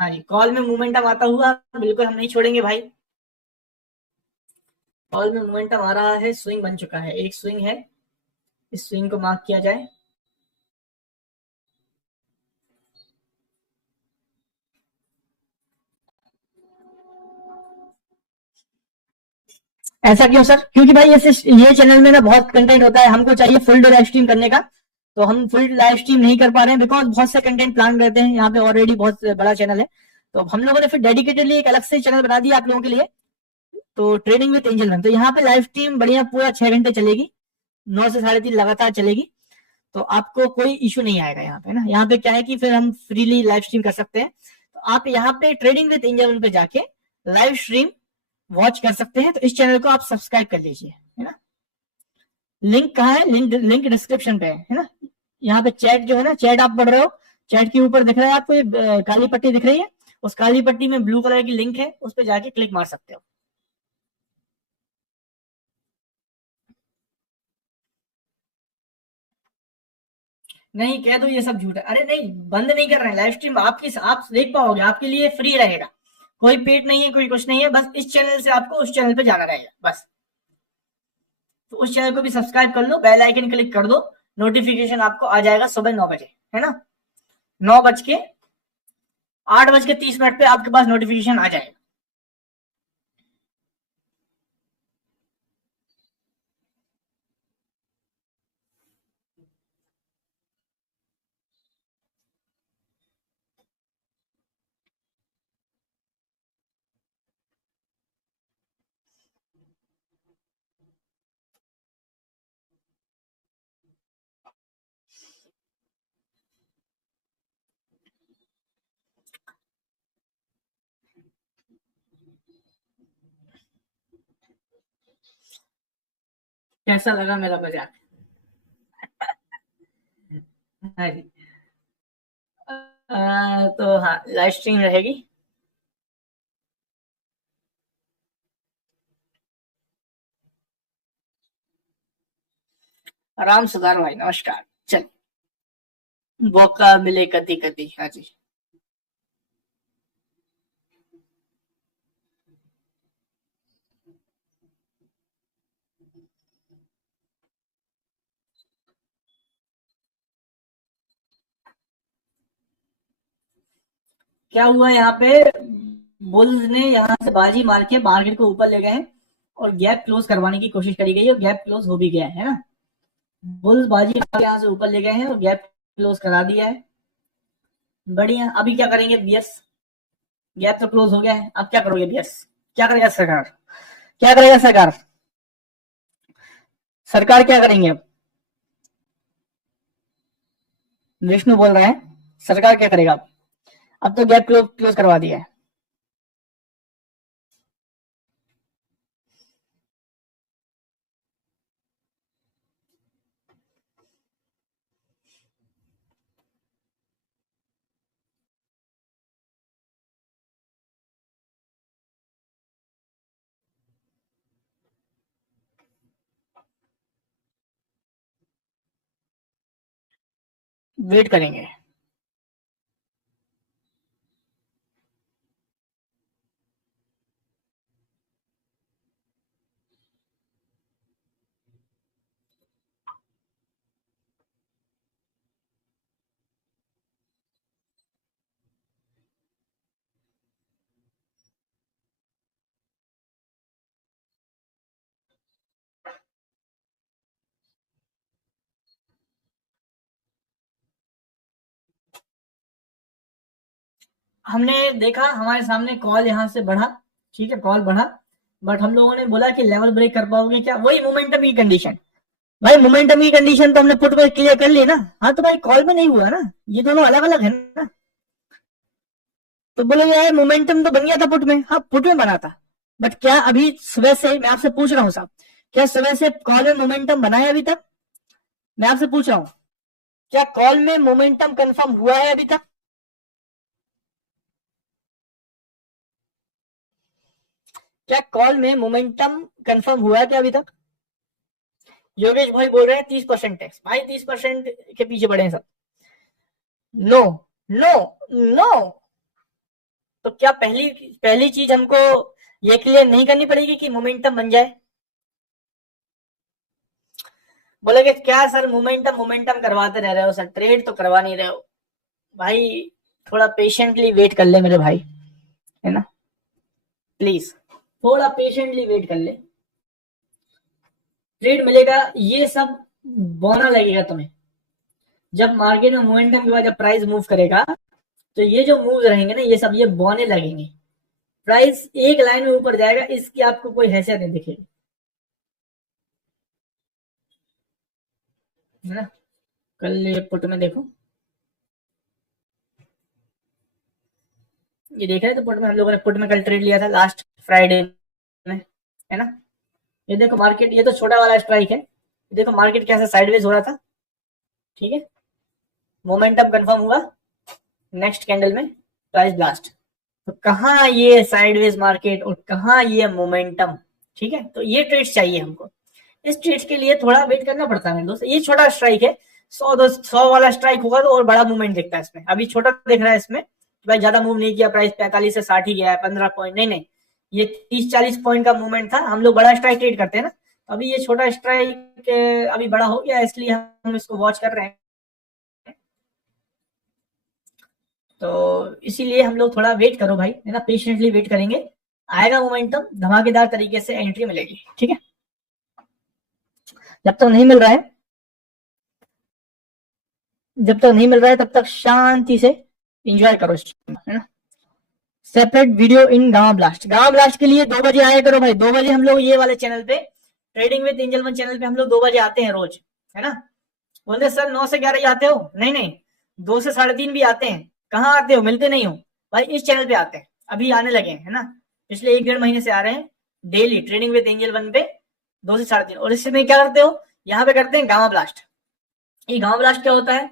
हाँ जी, कॉल में मोमेंटम आता हुआ बिल्कुल हम नहीं छोड़ेंगे भाई। कॉल में मोमेंटम आ रहा है, स्विंग बन चुका है, एक स्विंग है, इस स्विंग को मार्क किया जाए। ऐसा क्यों सर? क्योंकि भाई ये चैनल में ना बहुत कंटेंट होता है, हमको चाहिए फुल डे लाइव स्ट्रीम करने का, तो हम फुल लाइव स्ट्रीम नहीं कर पा रहे हैं बिकॉज बहुत से कंटेंट प्लान करते हैं, यहाँ पे ऑलरेडी बहुत बड़ा चैनल है। तो हम लोगों ने फिर डेडिकेटेडली एक अलग से चैनल बना दिया आप लोगों के लिए, तो ट्रेडिंग विद एंजल वन। तो यहाँ पे लाइव स्ट्रीम बढ़िया पूरा 6 घंटे चलेगी, 9 से 3:30 लगातार चलेगी, तो आपको कोई इशू नहीं आएगा यहाँ पे ना। यहाँ पे क्या है कि फिर हम फ्रीली लाइव स्ट्रीम कर सकते हैं। तो आप यहाँ पे ट्रेडिंग विद एंजल वन पे जाके लाइव स्ट्रीम वॉच कर सकते हैं। तो इस चैनल को आप सब्सक्राइब कर लीजिए, है ना। लिंक कहाँ है? लिंक डिस्क्रिप्शन पे है ना। यहाँ पे चैट जो है ना, चैट आप पढ़ रहे हो, चैट के ऊपर दिख रहा है आपको ये काली पट्टी दिख रही है, उस काली पट्टी में ब्लू कलर की लिंक है, उस पर जाके क्लिक मार सकते हो। नहीं कह दो ये सब झूठ है, अरे नहीं, बंद नहीं कर रहे हैं लाइव स्ट्रीम, आपकी आप देख पाओगे, आपके लिए फ्री रहेगा, कोई पेड नहीं है, कोई कुछ नहीं है, बस इस चैनल से आपको उस चैनल पे जाना रहेगा बस। तो उस चैनल को भी सब्सक्राइब कर लो, बेल आइकन क्लिक कर दो, नोटिफिकेशन आपको आ जाएगा सुबह 9 बजे, है ना। 8:30 पे आपके पास नोटिफिकेशन आ जाएगा। कैसा लगा मेरा मजाक? हाँ जी, तो हाँ, लाइव स्ट्रीम रहेगी। राम सुधार भाई नमस्कार। चल, मौका मिले कति कति। हाँ जी। क्या हुआ यहाँ पे, बुल्स ने यहाँ से बाजी मार के मार्केट को ऊपर ले गए हैं और गैप क्लोज करवाने की कोशिश करी गई और गैप क्लोज हो भी गया है ना। बुल्स बाजी मार के यहाँ से ऊपर ले गए हैं और गैप क्लोज करा दिया है। बढ़िया। अभी क्या करेंगे बियर्स? गैप तो क्लोज हो गया है, अब क्या करोगे बियर्स? क्या करेगा सरकार? क्या करेगा सरकार? सरकार क्या करेंगे अब? विष्णु बोल रहे हैं सरकार क्या करेगा अब तो गैप क्लोज करवा दिया है। वेट करेंगे। हमने देखा हमारे सामने कॉल यहाँ से बढ़ा, ठीक है, कॉल बढ़ा, बट हम लोगों ने बोला कि लेवल ब्रेक कर पाओगे क्या? वही मोमेंटम की कंडीशन। भाई मोमेंटम की कंडीशन तो हमने पुट में क्लियर कर ली ना। हाँ तो भाई कॉल में नहीं हुआ ना, ये दोनों अलग अलग है ना। तो बोले यार मोमेंटम तो बन गया था पुट में। हाँ पुट में बना था, बट क्या अभी सुबह से मैं आपसे पूछ रहा हूँ साहब, क्या सुबह से कॉल में मोमेंटम बना है अभी तक? मैं आपसे पूछ रहा हूँ, क्या कॉल में मोमेंटम कंफर्म हुआ है अभी तक? क्या कॉल में मोमेंटम कंफर्म हुआ है क्या अभी तक? योगेश भाई बोल रहे हैं 30% टैक्स। भाई 30% के पीछे पड़े हैं सब। No no no. तो क्या पहली पहली चीज हमको ये क्लियर नहीं करनी पड़ेगी कि मोमेंटम बन जाए? बोलेगे क्या सर मोमेंटम मोमेंटम करवाते रह रहे हो सर, ट्रेड तो करवा नहीं रहे हो। भाई थोड़ा पेशेंटली वेट कर ले मेरे भाई, है ना, प्लीज थोड़ा पेशेंटली वेट कर ले। ट्रेड मिलेगा, ये सब बोना लगेगा तुम्हें। जब मार्केट में मोमेंटम के बाद जब प्राइस मूव करेगा तो ये जो मूव रहेंगे ना ये सब ये बोने लगेंगे। प्राइस एक लाइन में ऊपर जाएगा, इसकी आपको कोई हैसियत नहीं दिखेगी, है ना। कल ये पुट में देखो, ये देख रहे थे पुट में, हम लोगों ने पुट में कल ट्रेड लिया था लास्ट फ्राइडे में, है ना। ये देखो मार्केट, ये तो छोटा वाला स्ट्राइक है, ये देखो मार्केट कैसे साइडवेज हो रहा था, ठीक है। मोमेंटम कंफर्म हुआ, नेक्स्ट कैंडल में प्राइस ब्लास्ट। तो कहाँ ये साइडवेज मार्केट और कहाँ ये मोमेंटम, ठीक है। तो ये ट्रेड चाहिए हमको, इस ट्रेड के लिए थोड़ा वेट करना पड़ता है मेरे दोस्त। ये छोटा स्ट्राइक है, 100 वाला स्ट्राइक होगा तो और बड़ा मूवमेंट दिखता है इसमें। अभी छोटा दिख रहा है इसमें, भाई ज्यादा मूव नहीं किया प्राइस, 45 से 60 ही गया है, 15 पॉइंट नहीं नहीं, ये 30-40 पॉइंट का मूवमेंट था। हम लोग बड़ा स्ट्राइक ट्रेड करते हैं ना, अभी ये छोटा स्ट्राइक अभी बड़ा हो गया, इसलिए हम इसको वॉच कर रहे हैं। तो इसीलिए हम लोग थोड़ा वेट करो भाई, है ना, पेशेंटली वेट करेंगे, आएगा मोमेंटम, धमाकेदार तरीके से एंट्री मिलेगी, ठीक है। जब तक नहीं मिल रहा है, जब तक नहीं मिल रहा है तब तक शांति से एंजॉय करो, है ना। सेपरेट वीडियो इन गामा ब्लास्ट, गामा ब्लास्ट के लिए 2 बजे आया करो भाई। 2 बजे हम लोग ये वाले चैनल पे, trading with angel one channel पे हम लोग 2 बजे आते हैं रोज, है ना। बोलते सर 9 से 11 ही आते हो? नहीं नहीं, 2 से 3:30 भी आते हैं। कहाँ आते हो, मिलते नहीं हो भाई। इस चैनल पे आते हैं, अभी आने लगे हैं, है ना। पिछले 1-1.5 महीने से आ रहे हैं daily trading with angel one पे 2 से 3:30। और इसमें क्या करते हो, यहाँ पे करते हैं गामा ब्लास्ट। ये गामा ब्लास्ट क्या होता है,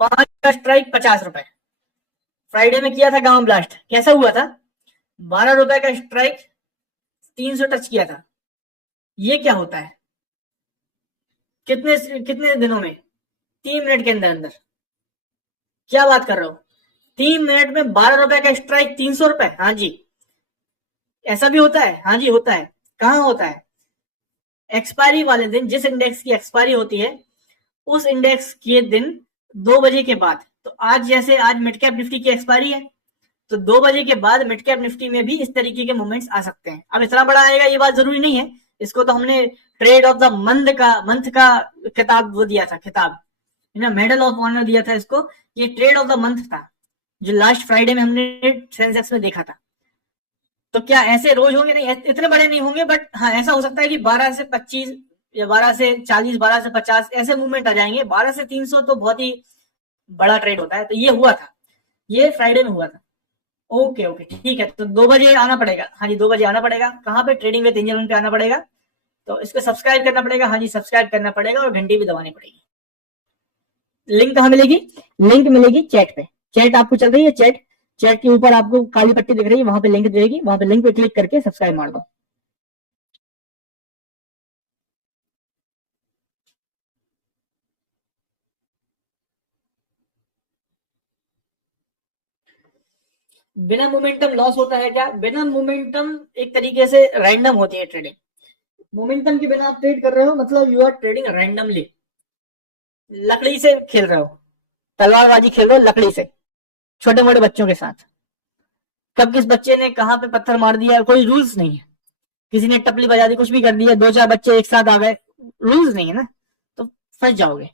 5 का स्ट्राइक 50 रुपए, फ्राइडे में किया था गांव ब्लास्ट, कैसा हुआ था? 12 रुपए का स्ट्राइक 300 टच किया था। ये क्या होता है? कितने कितने दिनों में? 3 मिनट के अंदर अंदर। क्या बात कर रहे हो? 3 मिनट में 12 रुपए का स्ट्राइक 300 रुपए? हाँ जी, ऐसा भी होता है। हाँ जी होता है। कहाँ होता है? एक्सपायरी वाले दिन, जिस इंडेक्स की एक्सपायरी होती है उस इंडेक्स के दिन 2 बजे के बाद। तो आज जैसे आज मिड कैप निफ्टी की एक्सपायरी है, तो 2 बजे के बाद मिड कैप निफ्टी में भी इस तरीके के मूवमेंट्स आ सकते हैं। अब इतना बड़ा आएगा ये बात जरूरी नहीं है, इसको तो हमने ट्रेड ऑफ द मंथ का खिताब वो दिया था, खिताब मेडल ऑफ ऑनर दिया था इसको। ये ट्रेड ऑफ द मंथ था जो लास्ट फ्राइडे में हमने सेंसेक्स में देखा था। तो क्या ऐसे रोज होंगे? नहीं, इतने बड़े नहीं होंगे, बट हाँ ऐसा हो सकता है कि 12 से 25 या 12 से 40, 12 से 50 ऐसे मूवमेंट आ जाएंगे। 12 से 300 तो बहुत ही बड़ा ट्रेड होता है। तो ये हुआ था, ये फ्राइडे में हुआ था। ओके ओके ठीक है, तो 2 बजे आना पड़ेगा। हाँ जी 2 बजे आना पड़ेगा। कहाँ पे? ट्रेडिंग विद एंजल पे आना पड़ेगा। तो इसको सब्सक्राइब करना पड़ेगा। हाँ जी सब्सक्राइब करना पड़ेगा और घंटी भी दबानी पड़ेगी। लिंक कहाँ मिलेगी? लिंक मिलेगी चैट पे। चैट आपको चल रही है? चैट चैट के ऊपर आपको काली पट्टी दिख रही है, वहां पे लिंक रहेगी, वहां पे लिंक पे क्लिक करके सब्सक्राइब मार दो। बिना मोमेंटम लॉस होता है क्या? बिना मोमेंटम एक तरीके से रैंडम होती है ट्रेडिंग। मोमेंटम के बिना आप ट्रेड कर रहे हो मतलब यू आर ट्रेडिंग रैंडमली। लकड़ी से खेल रहे हो, तलवारबाजी खेल रहे हो लकड़ी से, छोटे मोटे बच्चों के साथ। कब किस बच्चे ने कहां पे पत्थर मार दिया, कोई रूल्स नहीं है। किसी ने टपली बजा दी, कुछ भी कर दिया, 2-4 बच्चे एक साथ आ गए, रूल्स नहीं है ना, तो फंस जाओगे।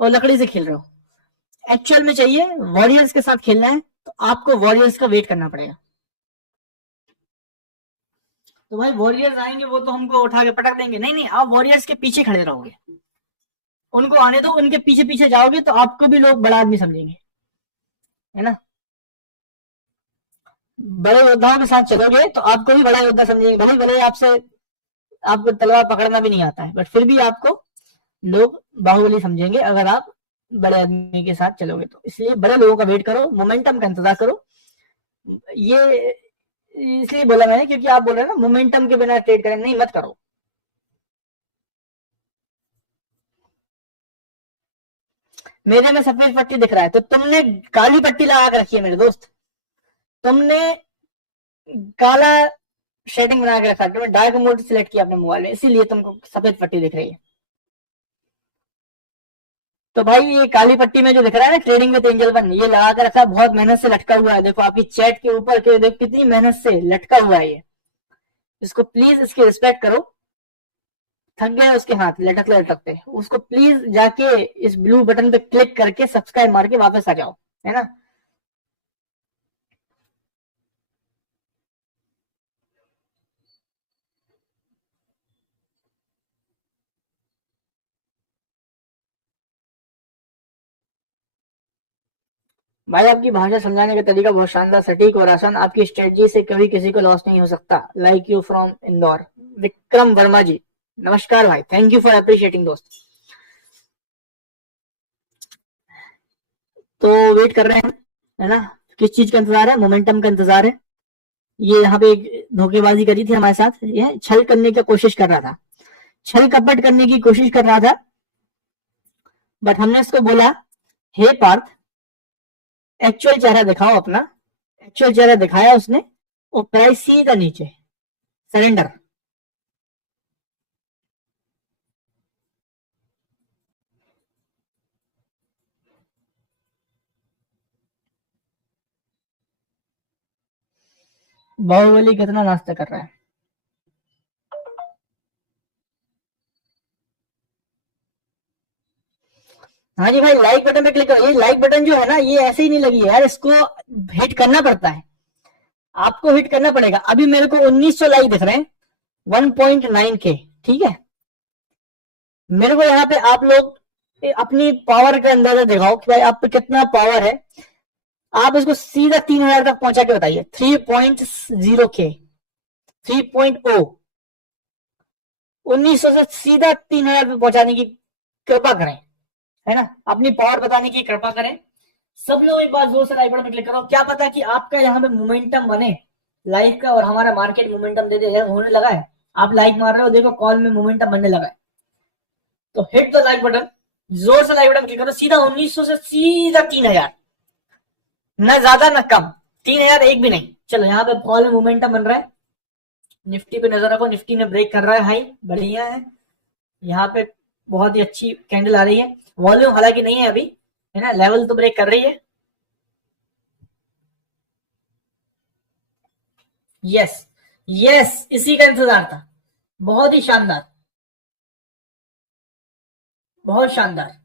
और लकड़ी से खेल रहे हो। एक्चुअल में चाहिए वॉरियर्स के साथ खेलना है, तो आपको वॉरियर्स का वेट करना पड़ेगा। तो भाई वॉरियर्स आएंगे वो तो हमको उठा के पटक देंगे, नहीं नहीं, आप वॉरियर्स के पीछे खड़े रहोगे, उनको आने दो, उनके पीछे पीछे जाओगे तो आपको भी लोग बड़ा आदमी समझेंगे, है ना। बड़े योद्धाओं के साथ चलोगे तो आपको भी बड़ा योद्धा समझेंगे, भले भले आपसे आपको तलवार पकड़ना भी नहीं आता है, बट फिर भी आपको लोग बाहुबली समझेंगे अगर आप बड़े आदमी के साथ चलोगे तो। इसलिए बड़े लोगों का वेट करो, मोमेंटम का इंतजार करो। ये इसलिए बोला मैंने क्योंकि आप बोल रहे हैं ना मोमेंटम के बिना ट्रेड करें, नहीं मत करो। मेरे में सफेद पट्टी दिख रहा है तो तुमने काली पट्टी लगा के रखी है मेरे दोस्त। तुमने काला शेडिंग बना के रखा, तुमने डार्क मोड सिलेक्ट किया अपने मोबाइल में, इसीलिए तुमको सफेद पट्टी दिख रही है। तो भाई ये काली पट्टी में जो दिख रहा है ना ट्रेडिंग विद एंजल वन, ये लगा के रखा, बहुत मेहनत से लटका हुआ है। देखो आपकी चैट के ऊपर के देखो कितनी मेहनत से लटका हुआ है ये। इसको प्लीज इसकी रिस्पेक्ट करो। थक गए उसके हाथ लटकते लटकते, उसको प्लीज जाके इस ब्लू बटन पे क्लिक करके सब्सक्राइब मार के वापस आ जाओ, है ना। भाई आपकी भाषा समझाने का तरीका बहुत शानदार, सटीक और आसान। आपकी स्ट्रेटजी से कभी किसी को लॉस नहीं हो सकता। Like you from Indore, Vikram Verma ji. नमस्कार भाई, थैंक यू फॉर अप्रिशिएटिंग दोस्त। तो वेट कर रहे हैं, है ना। किस चीज का इंतजार है? मोमेंटम का इंतजार है। ये यहाँ पे एक धोखेबाजी करी थी हमारे साथ, ये छल करने की कोशिश कर रहा था, छल कपट करने की कोशिश कर रहा था, बट हमने इसको बोला हे पार्थ एक्चुअल चेहरा दिखाओ अपना। एक्चुअल चेहरा दिखाया उसने, और प्राइस सीधा नीचे, सरेंडर। बाहुबली कितना नाश्ता कर रहा है। हाँ जी भाई, लाइक बटन पे क्लिक करो। ये लाइक बटन जो है ना, ये ऐसे ही नहीं लगी है यार, इसको हिट करना पड़ता है, आपको हिट करना पड़ेगा। अभी मेरे को 1900 लाइक दिख रहे हैं, 1.9 के, ठीक है। मेरे को यहाँ पे आप लोग अपनी पावर का अंदाजा दिखाओ कि भाई आप पे कितना पावर है। आप इसको सीधा 3000 तक पहुंचा के बताइए। 3.0 के, 3.0, 1900 से सीधा 3000 पे पहुंचाने की कृपा करें, है ना। अपनी पावर बताने की कृपा करें। सब लोग एक बार जोर से लाइक बटन पर क्लिक करो। क्या पता कि आपका यहाँ पे मोमेंटम बने लाइक का और हमारा मार्केट मोमेंटम दे दे, होने लगा है। आप लाइक मार रहे हो, देखो कॉल में मोमेंटम बनने लगा है। तो हिट द लाइक बटन, जोर से लाइक बटन क्लिक करो। सीधा 1900 से सीधा 3000, न ज्यादा न कम, 3000 एक भी नहीं। चलो यहाँ पे कॉल में मोमेंटम बन रहा है। निफ्टी पे नजर रखो, निफ्टी ने ब्रेक कर रहा है हाई, बढ़िया है। यहाँ पे बहुत ही अच्छी कैंडल आ रही है। वॉल्यूम हालांकि नहीं है अभी, है ना, लेवल तो ब्रेक कर रही है। यस यस, इसी का इंतजार था। बहुत ही शानदार, बहुत शानदार।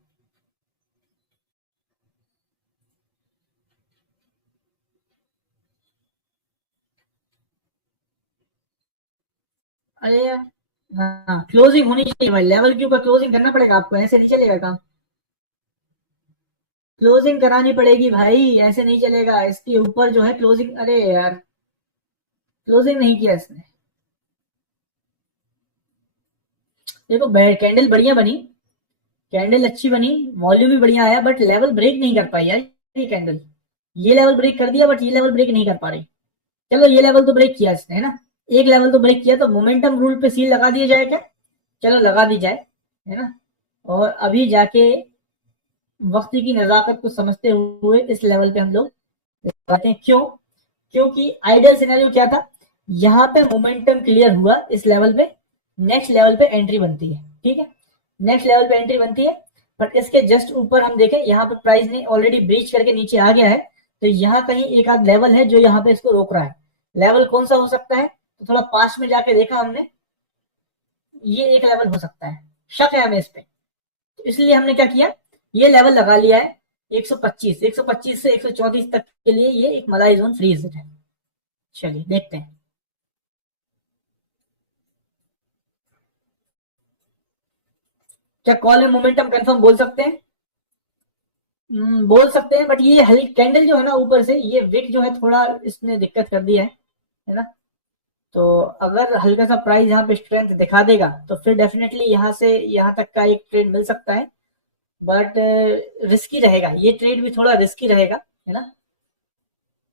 अरे यार, हाँ क्लोजिंग होनी चाहिए भाई, लेवल के ऊपर क्लोजिंग करना पड़ेगा आपको, ऐसे नहीं चलेगा काम। क्लोजिंग करानी पड़ेगी भाई, ऐसे नहीं चलेगा। इसके ऊपर जो है क्लोजिंग, अरे यार क्लोजिंग नहीं किया इसने। देखो कैंडल बढ़िया बनी, कैंडल अच्छी बनी, वॉल्यूम भी बढ़िया आया, बट लेवल ब्रेक नहीं कर पाई यार ये कैंडल। ये लेवल ब्रेक कर दिया, बट ये लेवल ब्रेक नहीं कर पा रही। चलो ये लेवल तो ब्रेक किया इसने, है ना, एक लेवल तो ब्रेक किया, तो मोमेंटम रूल पे सील लगा दिया जाए क्या? चलो लगा दी जाए, है ना। और अभी जाके वक्त की नजाकत को समझते हुए इस लेवल पे हम लोग लगाते हैं। क्यों? क्योंकि आइडियल सिनेरियो क्या था, यहाँ पे मोमेंटम क्लियर हुआ, इस लेवल पे नेक्स्ट लेवल पे एंट्री बनती है, ठीक है, नेक्स्ट लेवल पे एंट्री बनती है। बट इसके जस्ट ऊपर हम देखें, यहाँ पे प्राइस ने ऑलरेडी ब्रीच करके नीचे आ गया है, तो यहाँ कहीं एक आध लेवल है जो यहाँ पे इसको रोक रहा है। लेवल कौन सा हो सकता है? तो थोड़ा पास में जाके देखा हमने, ये एक लेवल हो सकता है, शक है हमें इस पे, तो इसलिए हमने क्या किया, ये लेवल लगा लिया है 125 से 134 तक के लिए, ये एक मलाई जोन फ्रीज है। चलिए देखते हैं। क्या कॉल में मोमेंटम कंफर्म बोल सकते हैं? बोल सकते हैं, बट ये हल्की कैंडल जो है ना ऊपर से, ये विक जो है थोड़ा इसने दिक्कत कर दिया है ना। तो अगर हल्का सा प्राइस यहाँ पे स्ट्रेंथ दिखा देगा तो फिर डेफिनेटली यहाँ से यहाँ तक का एक ट्रेड मिल सकता है, बट रिस्की रहेगा, ये ट्रेड भी थोड़ा रिस्की रहेगा, है ना।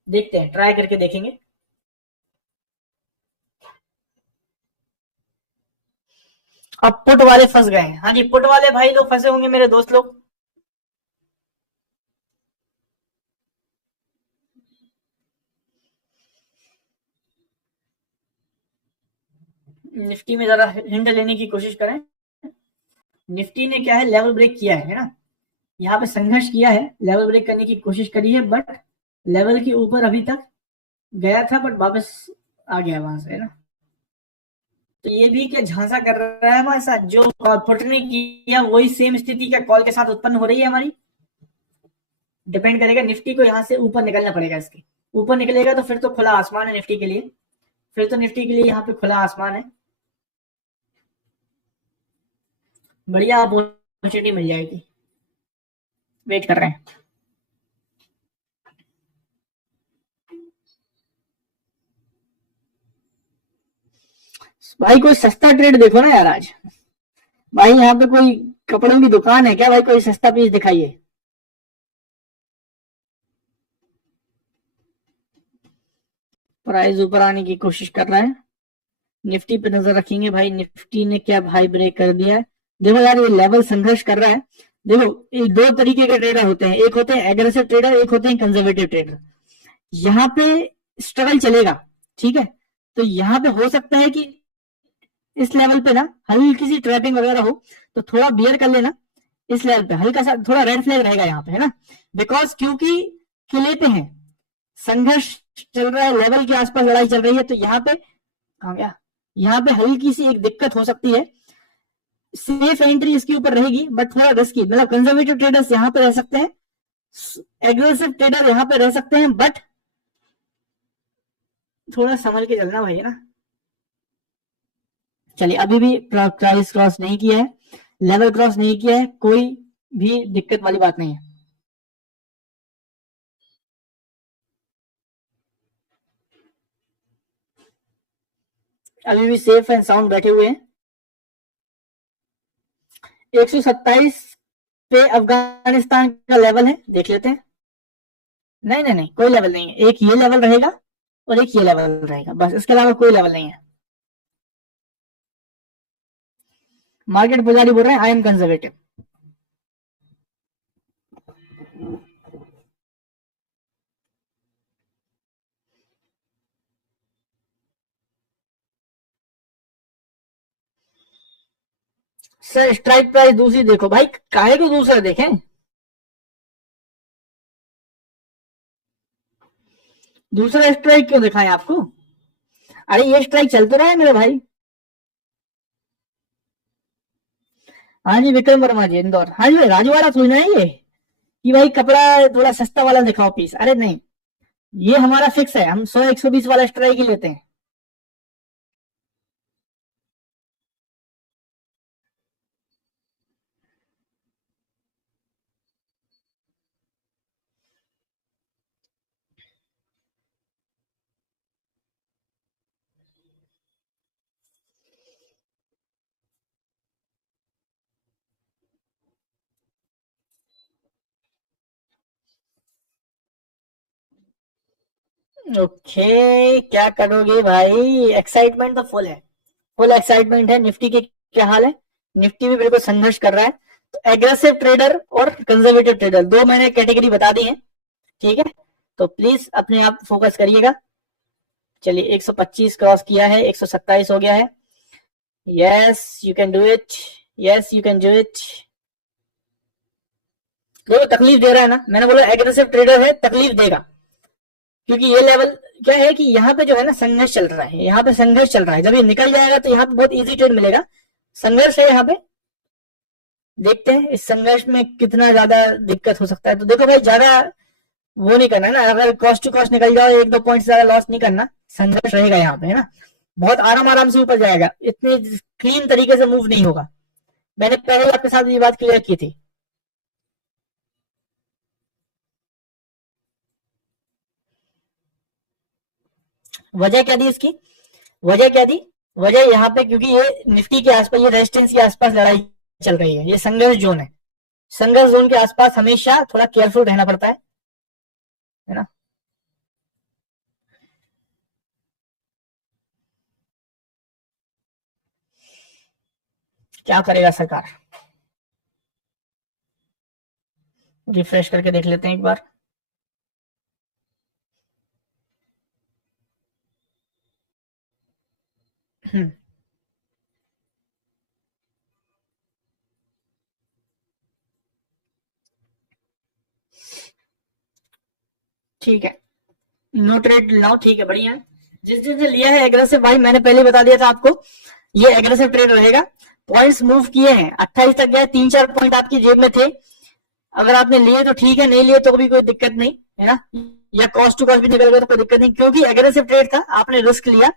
देखते हैं, ट्राई करके देखेंगे। अब पुट वाले फंस गए हैं, हाँ जी, पुट वाले भाई लोग फंसे होंगे, मेरे दोस्त लोग। निफ्टी में जरा हिंट लेने की कोशिश करें। निफ्टी ने क्या है, लेवल ब्रेक किया है ना, यहाँ पे संघर्ष किया है, लेवल ब्रेक करने की कोशिश करी है, बट लेवल के ऊपर अभी तक गया था, बट वापस आ गया वहां से, है ना। तो ये भी क्या झांसा कर रहा है हमारे साथ, जो पुट ने किया वही सेम स्थिति क्या कॉल के साथ उत्पन्न हो रही है हमारी। डिपेंड करेगा, निफ्टी को यहाँ से ऊपर निकलना पड़ेगा, इसके ऊपर निकलेगा तो फिर तो खुला आसमान है निफ्टी के लिए, फिर तो निफ्टी के लिए यहाँ पे खुला आसमान है, बढ़िया अपॉर्चुनिटी मिल जाएगी। वेट कर रहे हैं भाई, कोई सस्ता ट्रेड देखो ना यार आज। भाई यहाँ पे कोई कपड़ों की दुकान है क्या भाई, कोई सस्ता पीस दिखाइए। प्राइस ऊपर आने की कोशिश कर रहा है। निफ्टी पे नजर रखेंगे भाई, निफ्टी ने क्या भाई ब्रेक कर दिया है। देखो यार, ये लेवल संघर्ष कर रहा है। देखो ये दो तरीके के ट्रेडर होते हैं, एक होते हैं एग्रेसिव ट्रेडर, एक होते हैं कंजर्वेटिव ट्रेडर। यहाँ पे स्ट्रगल चलेगा, ठीक है, तो यहाँ पे हो सकता है कि इस लेवल पे ना हल्की सी ट्रैपिंग वगैरह हो, तो थोड़ा बियर कर लेना इस लेवल पे, हल्का सा थोड़ा रेड फ्लैग रहेगा यहाँ पे, है ना, बिकॉज क्योंकि किले पे है, संघर्ष चल रहा है, लेवल के आसपास लड़ाई चल रही है, तो यहाँ पे कहा गया, यहाँ पे हल्की सी एक दिक्कत हो सकती है। सेफ एंट्री इसके ऊपर रहेगी, बट थोड़ा रिस्की, मतलब कंजर्वेटिव ट्रेडर्स यहाँ पे रह सकते हैं, एग्रेसिव ट्रेडर यहाँ पे रह सकते हैं, बट थोड़ा संभल के चलना भाई, है ना। चलिए, अभी भी प्राइस क्रॉस नहीं किया है, लेवल क्रॉस नहीं किया है, कोई भी दिक्कत वाली बात नहीं है। अभी भी सेफ एंड साउंड बैठे हुए हैं। 127 पे अफगानिस्तान का लेवल है, देख लेते हैं। नहीं नहीं नहीं, कोई लेवल नहीं है, एक ये लेवल रहेगा और एक ये लेवल रहेगा, बस इसके अलावा कोई लेवल नहीं है। मार्केट पुजारी बोल रहे हैं I am conservative. Sir strike price दूसरी देखो भाई, काहे को दूसरा देखें? दूसरा स्ट्राइक क्यों दिखाएं आपको? अरे ये स्ट्राइक चल तो रहा है मेरे भाई। हाँ जी विक्रम वर्मा जी इंदौर, हाँ जी भाई राजवाड़ा थोड़ी ना है ये कि भाई कपड़ा थोड़ा सस्ता वाला दिखाओ पीस, अरे नहीं, ये हमारा फिक्स है, हम 100 120 वाला स्ट्राइक ही लेते हैं। ओके क्या करोगे भाई, एक्साइटमेंट तो फुल है, फुल एक्साइटमेंट है। निफ्टी के क्या हाल है? निफ्टी भी बिल्कुल संघर्ष कर रहा है। तो एग्रेसिव ट्रेडर और कंजर्वेटिव ट्रेडर दो मैंने कैटेगरी बता दी है, ठीक है? तो प्लीज अपने आप फोकस करिएगा। चलिए 125 क्रॉस किया है, 127 हो गया है। Yes you can do it, yes you can do it. देखो तकलीफ दे रहा है ना, मैंने बोला एग्रेसिव ट्रेडर है, तकलीफ देगा, क्योंकि ये लेवल क्या है कि यहाँ पे जो है ना संघर्ष चल रहा है, यहाँ पे संघर्ष चल रहा है, जब ये निकल जाएगा तो यहाँ पे बहुत इजी ट्रेड मिलेगा। संघर्ष है यहाँ पे, देखते हैं इस संघर्ष में कितना ज्यादा दिक्कत हो सकता है। तो देखो भाई ज्यादा वो नहीं करना है ना, अगर कॉस्ट टू कॉस्ट निकल जाओ 1 2 पॉइंट ज्यादा लॉस नहीं करना, संघर्ष रहेगा यहाँ पे है ना, बहुत आराम आराम से ऊपर जाएगा, इतने क्लीन तरीके से मूव नहीं होगा। मैंने पहले आपके साथ ये बात क्लियर की थी। वजह क्या दी इसकी, वजह क्या दी? वजह यहाँ पे क्योंकि ये निफ्टी के आसपास, ये रेजिस्टेंस के आसपास लड़ाई चल रही है, ये संघर्ष जोन है, संघर्ष जोन के आसपास हमेशा थोड़ा केयरफुल रहना पड़ता है ना। क्या करेगा सरकार, रिफ्रेश करके देख लेते हैं एक बार। हम्म, ठीक है, नो ट्रेड नाउ, ठीक है बढ़िया है। जिस जिसने लिया है एग्रेसिव भाई, मैंने पहले बता दिया था आपको, ये एग्रेसिव ट्रेड रहेगा। पॉइंट्स मूव किए हैं 28 तक गए, 3 4 पॉइंट आपकी जेब में थे, अगर आपने लिए तो ठीक है, नहीं लिए तो भी कोई दिक्कत नहीं है ना, या कॉस्ट टू कॉस्ट भी निकल गया तो कोई दिक्कत नहीं, क्योंकि एग्रेसिव ट्रेड था, आपने रिस्क लिया,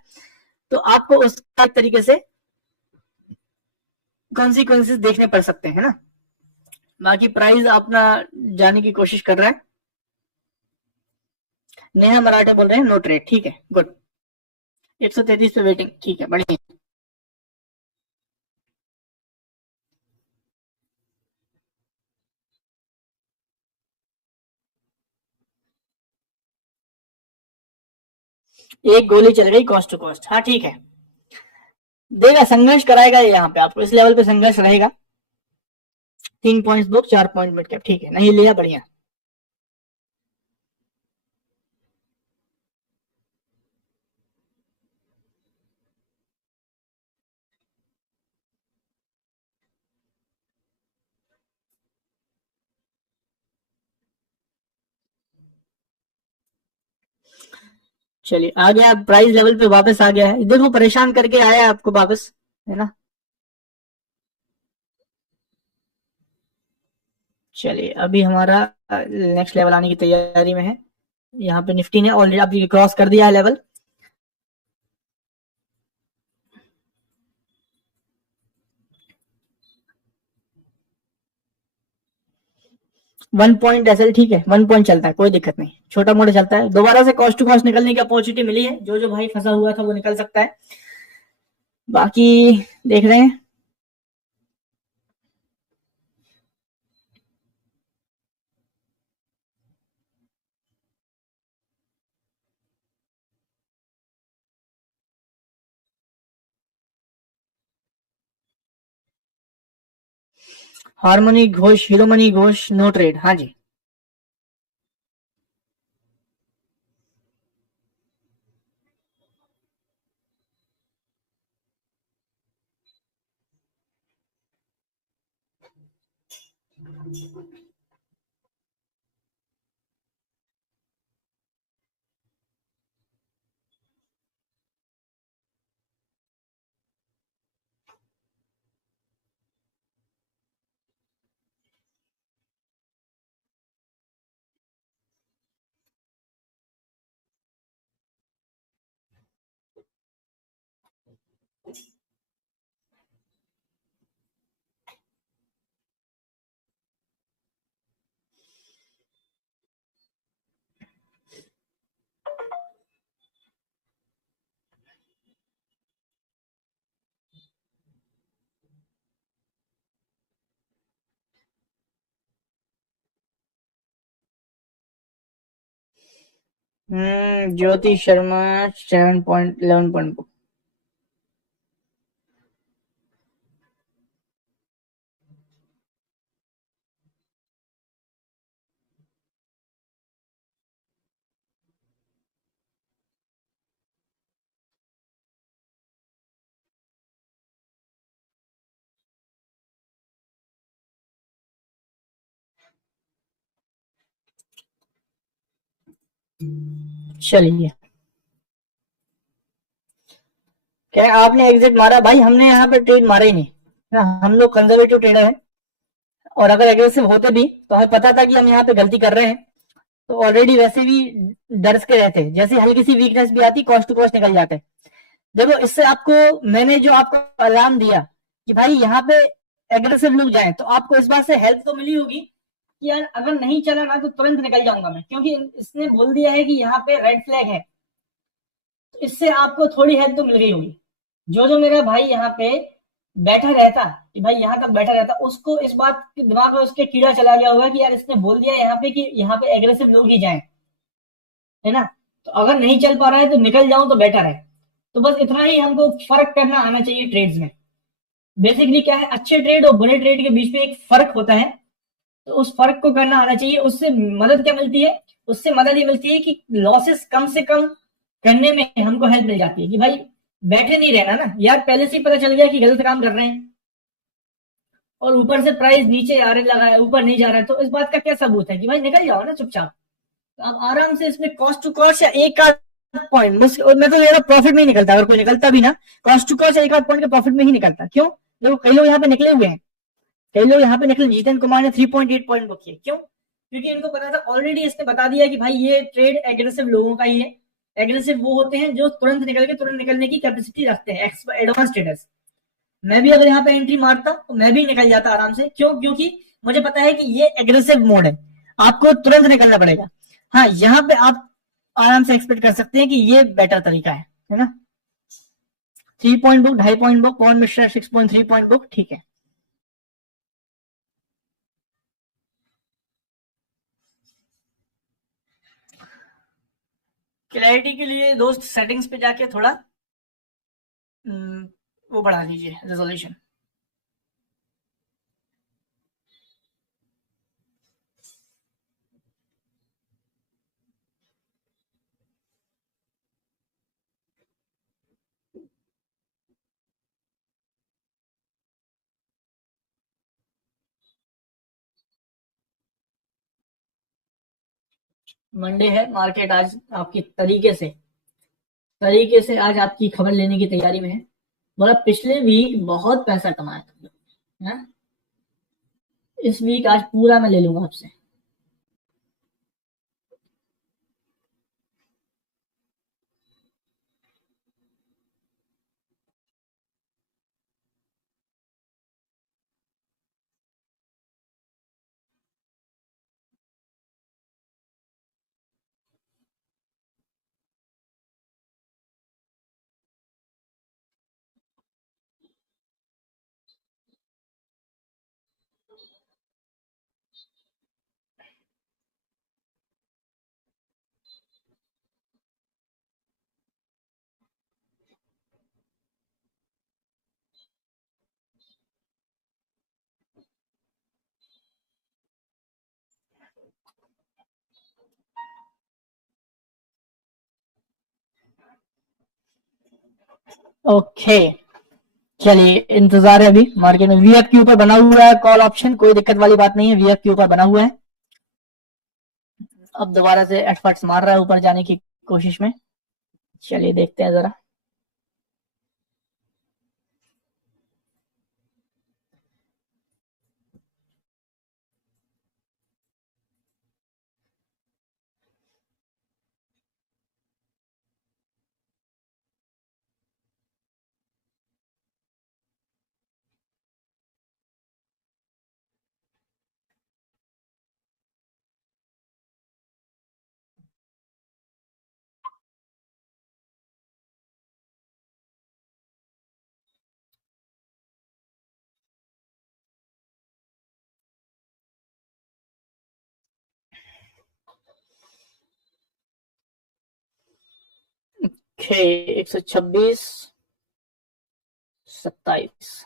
तो आपको उस तरीके से कॉन्सिक्वेंसेस देखने पड़ सकते हैं ना। बाकी प्राइस अपना जाने की कोशिश कर रहा है। नेहा मराठे बोल रहे हैं नो ट्रेड, ठीक है गुड। 133 पे वेटिंग, ठीक है बढ़िया। एक गोली चल गई कॉस्ट टू कॉस्ट, हाँ ठीक है, देगा संघर्ष कराएगा ये, यहाँ पे आपको इस लेवल पे संघर्ष रहेगा। 3 point book, 4 point mid cap, ठीक है, नहीं लिया बढ़िया। चलिए आ गया, प्राइस लेवल पे वापस आ गया है, देखो परेशान करके आया है आपको वापस, है ना। चलिए अभी हमारा नेक्स्ट लेवल आने की तैयारी में है। यहाँ पे निफ्टी ने ऑलरेडी अभी क्रॉस कर दिया है लेवल। 1 पॉइंट ऐसे ठीक है, 1 पॉइंट चलता है, कोई दिक्कत नहीं, छोटा मोटा चलता है। दोबारा से कॉस्ट टू कॉस्ट निकलने की अपॉर्चुनिटी मिली है, जो जो भाई फंसा हुआ था वो निकल सकता है। बाकी देख रहे हैं। Harmony Ghosh, Hiromani Ghosh, no trade. हाँ जी। ज्योति शर्मा 7.11 पॉइंट। चलिए, क्या आपने एग्जिट मारा? भाई हमने यहाँ पे ट्रेड मारा ही नहीं ना, हम लोग कंजर्वेटिव ट्रेडर हैं। और अगर एग्रेसिव होते भी तो हमें पता था कि हम यहाँ पे गलती कर रहे हैं, तो ऑलरेडी वैसे भी डर के रहते, जैसे हल्की सी वीकनेस भी आती कॉस्ट टू कॉस्ट निकल जाते। देखो इससे आपको मैंने जो आपको अलार्म दिया कि भाई यहाँ पे एग्रेसिव लोग जाएं, तो आपको इस बात से हेल्प तो मिली होगी कि यार अगर नहीं चला ना तो तुरंत निकल जाऊंगा मैं, क्योंकि इसने बोल दिया है कि यहाँ पे रेड फ्लैग है। तो इससे आपको थोड़ी हेल्प तो मिल गई होगी। जो जो मेरा भाई यहाँ पे बैठा रहता कि भाई यहाँ तक बैठा रहता, उसको इस बात के दिमाग में उसके कीड़ा चला गया होगा कि यार इसने बोल दिया यहाँ पे कि यहाँ पे एग्रेसिव लोग ही जाएं, है ना। तो अगर नहीं चल पा रहा है तो निकल जाऊं तो बेटर है। तो बस इतना ही हमको फर्क करना आना चाहिए ट्रेड्स में। बेसिकली क्या है, अच्छे ट्रेड और बुरे ट्रेड के बीच में एक फर्क होता है। तो उस फर्क को करना आना चाहिए। उससे मदद क्या मिलती है? उससे मदद ये मिलती है कि लॉसेस कम से कम करने में हमको हेल्प मिल जाती है कि भाई बैठे नहीं रहना ना यार, पहले से ही पता चल गया कि गलत काम कर रहे हैं और ऊपर से प्राइस नीचे आ रहा लगा है, ऊपर नहीं जा रहा है, तो इस बात का क्या सबूत है कि भाई निकल जाओ ना चुपचाप। तो आप आराम से इसमें कॉस्ट टू कॉस्ट या एक आध पॉइंट, और मैं तो मेरा प्रॉफिट में ही निकलता, अगर कोई निकलता भी ना कॉस्ट टू कॉस्ट या एक आध पॉइंट के प्रॉफिट में ही निकलता। क्यों? देखो कई लोग यहाँ पे निकले हुए हैं, कई लोग यहाँ पे निकले। जीतन कुमार ने 3.8 पॉइंट बुक किए, क्यों? क्योंकि इनको पता था, ऑलरेडी इसने बता दिया कि भाई ये ट्रेड एग्रेसिव लोगों का ही है। एग्रेसिव वो होते हैं जो तुरंत निकल के तुरंत निकलने की कैपेसिटी रखते हैं, एडवांस ट्रेडर्स। मैं भी अगर यहाँ पे एंट्री मारता तो मैं भी निकल जाता आराम से। क्यों? क्योंकि मुझे पता है कि ये एग्रेसिव मोड है, आपको तुरंत निकलना पड़ेगा। हाँ, यहाँ पे आप आराम से एक्सपेक्ट कर सकते हैं कि ये बेटर तरीका है ना। 3 पॉइंट बुक, 2.5 पॉइंट बुक, कौन मिश्रा 6.3 पॉइंट बुक, ठीक है। क्लैरिटी के लिए दोस्त सेटिंग्स पे जाके थोड़ा वो बढ़ा लीजिए, रेजोल्यूशन। मंडे है, मार्केट आज आपकी तरीके से आज आपकी खबर लेने की तैयारी में है। बोला पिछले वीक बहुत पैसा कमाया तुम लोग, है? इस वीक आज पूरा मैं ले लूंगा आपसे। ओके, चलिए इंतजार है अभी मार्केट में। वीएफ के ऊपर बना हुआ है कॉल ऑप्शन, कोई दिक्कत वाली बात नहीं है, वीएफ के ऊपर बना हुआ है। अब दोबारा से एफर्ट्स मार रहा है ऊपर जाने की कोशिश में। चलिए देखते हैं जरा। ओके, 126 27।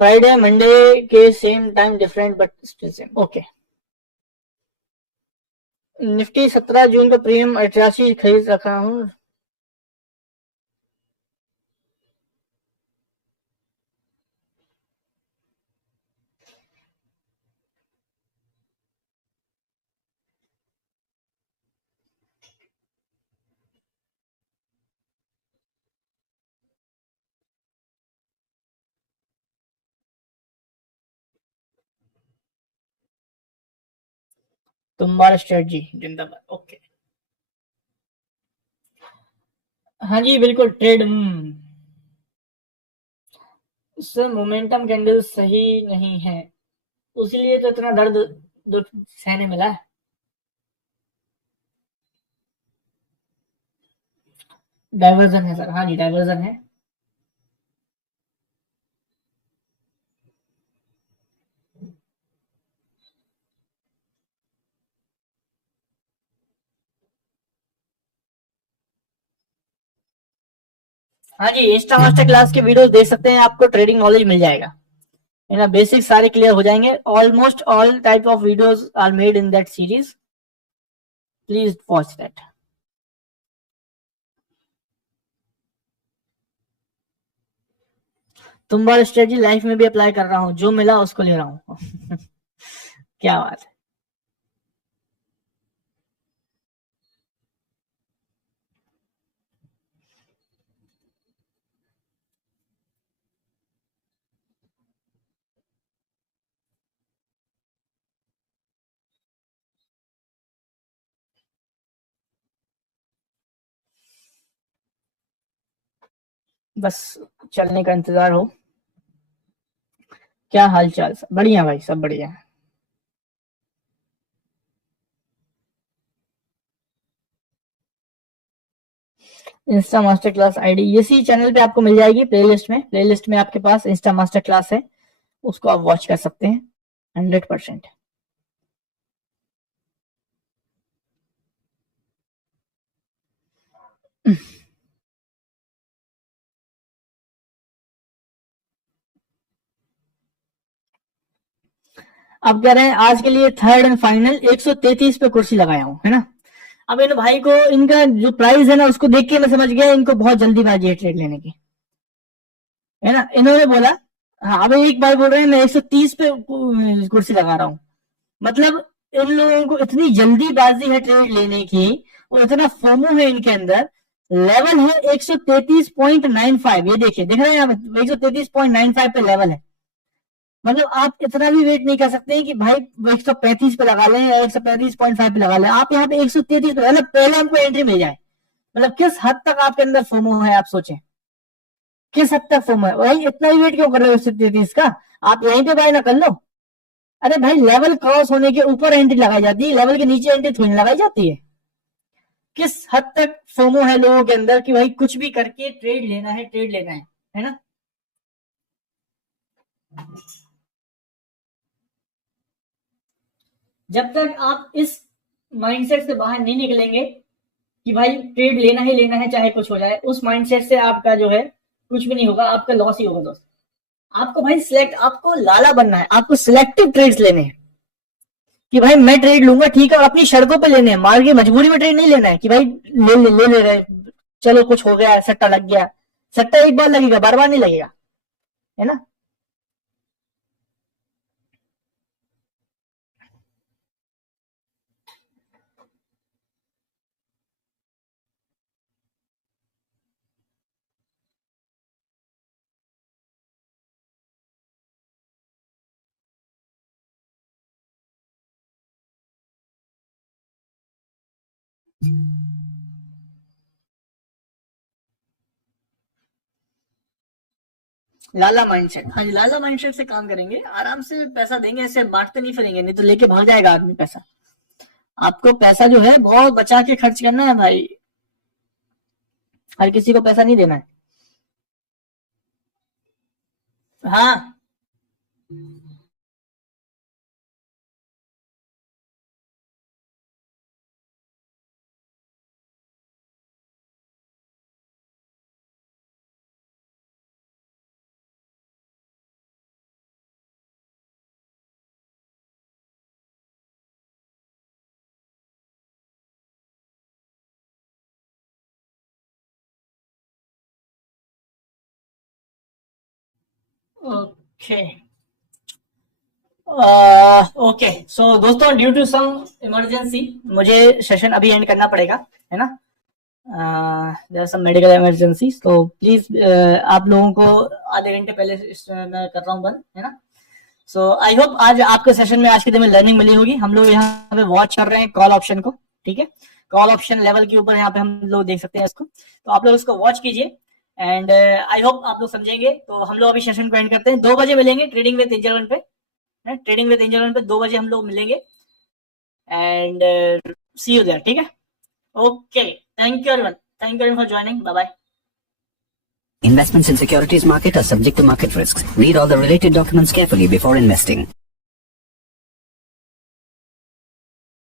फ्राइडे मंडे के same time different but still same. Okay, Nifty 17 जून का प्रीमियम 88 खरीद रखा हूँ। तुम्हारा स्ट्रेटजी जिंदाबाद। ओके, हाँ जी बिल्कुल ट्रेड। सर मोमेंटम कैंडल सही नहीं है, उसीलिए तो इतना दर्द सहने मिला है। डाइवर्जन है सर, हाँ जी डाइवर्जन है। हाँ जी, इंस्टा मास्टर क्लास के वीडियोस देख सकते हैं, आपको ट्रेडिंग नॉलेज मिल जाएगा, है ना। बेसिक सारे क्लियर हो जाएंगे। Almost all type of videos are made in that series, please watch that. तुम्हारा स्ट्रेटजी लाइफ में भी अप्लाई कर रहा हूँ, जो मिला उसको ले रहा हूँ। क्या बात है। बस चलने का इंतजार हो। क्या हाल चाल? सब बढ़िया भाई, सब बढ़िया। इंस्टा मास्टर क्लास आईडी इसी चैनल पे आपको मिल जाएगी, प्लेलिस्ट में। प्लेलिस्ट में आपके पास इंस्टा मास्टर क्लास है, उसको आप वॉच कर सकते हैं 100%। अब कह रहे हैं आज के लिए थर्ड एंड फाइनल 133 पे कुर्सी लगाया हूं, है ना। अब इन भाई को इनका जो प्राइस है ना उसको देख के मैं समझ गया इनको बहुत जल्दीबाजी है ट्रेड लेने की, है ना। इन्होंने बोला, हाँ अब एक बार बोल रहे हैं मैं 130 पे कुर्सी लगा रहा हूँ, मतलब इन लोगों को इतनी जल्दीबाजी है ट्रेड लेने की और इतना फोमो है इनके अंदर। लेवल है 133.95, ये देखिए, देख रहे हैं आप 133.95 पे लेवल है। मतलब आप इतना भी वेट नहीं कर सकते हैं कि भाई 135 पे लगा लें या 135.5 पे लगा लें, आप यहाँ पे 133 पे, मतलब पहले हमको एंट्री मिल जाए। मतलब किस हद तक आपके अंदर फोमो है, आप सोचें किस हद तक फोमो है। वही इतना ही वेट क्यों कर रहे हो 133 का, आप यहीं पे बाय ना कर लो। अरे भाई लेवल क्रॉस होने के ऊपर एंट्री लगाई जाती है, लेवल के नीचे एंट्री थोड़ी लगाई जाती है। किस हद तक फोमो है लोगों के अंदर कि भाई कुछ भी करके ट्रेड लेना है, ट्रेड लेना है ना। जब तक आप इस माइंडसेट से बाहर नहीं निकलेंगे कि भाई ट्रेड लेना ही लेना है चाहे कुछ हो जाए, उस माइंडसेट से आपका जो है कुछ भी नहीं होगा, आपका लॉस ही होगा दोस्त। आपको भाई आपको लाला बनना है, आपको सिलेक्टिव ट्रेड्स लेने हैं कि भाई मैं ट्रेड लूंगा ठीक है, और अपनी सड़कों पे लेने हैं, मार के मजबूरी में ट्रेड नहीं लेना है कि भाई ले रहे, चलो कुछ हो गया, सट्टा लग गया। सट्टा एक बार लगेगा, बार बार नहीं लगेगा, है ना। लाला माइंडसेट, हाँ जी, लाला माइंडसेट से काम करेंगे, आराम से पैसा देंगे, ऐसे बांटते नहीं फिरेंगे, नहीं तो लेके भाग जाएगा आदमी पैसा। आपको पैसा जो है बहुत बचा के खर्च करना है भाई, हर किसी को पैसा नहीं देना है। हाँ ओके ओके, सो दोस्तों, ड्यू टू सम इमरजेंसी मुझे सेशन अभी एंड करना पड़ेगा, है ना। देयर सम मेडिकल इमरजेंसी, तो प्लीज आप लोगों को आधे घंटे पहले मैं कर रहा हूँ बंद, है ना। सो आई होप आज आपके सेशन में, आज के दिन में लर्निंग मिली होगी। हम लोग यहाँ पे वॉच कर रहे हैं कॉल ऑप्शन को, ठीक है। कॉल ऑप्शन लेवल के ऊपर यहाँ पे हम लोग देख सकते हैं इसको, तो आप लोग इसको वॉच कीजिए एंड आई होप आप लोग समझेंगे। तो हम लोग अभी सेशन को एंड करते हैं, 2 बजे मिलेंगे ट्रेडिंग विद एंजल वन पे, ट्रेडिंग विद एंजल वन पे 2 बजे हम लोग मिलेंगे एंड सी यू देयर, ठीक है। Okay, thank you everyone, thank you for joining, bye bye. Investments in securities market are subject to market risks. Read all the related documents carefully before investing.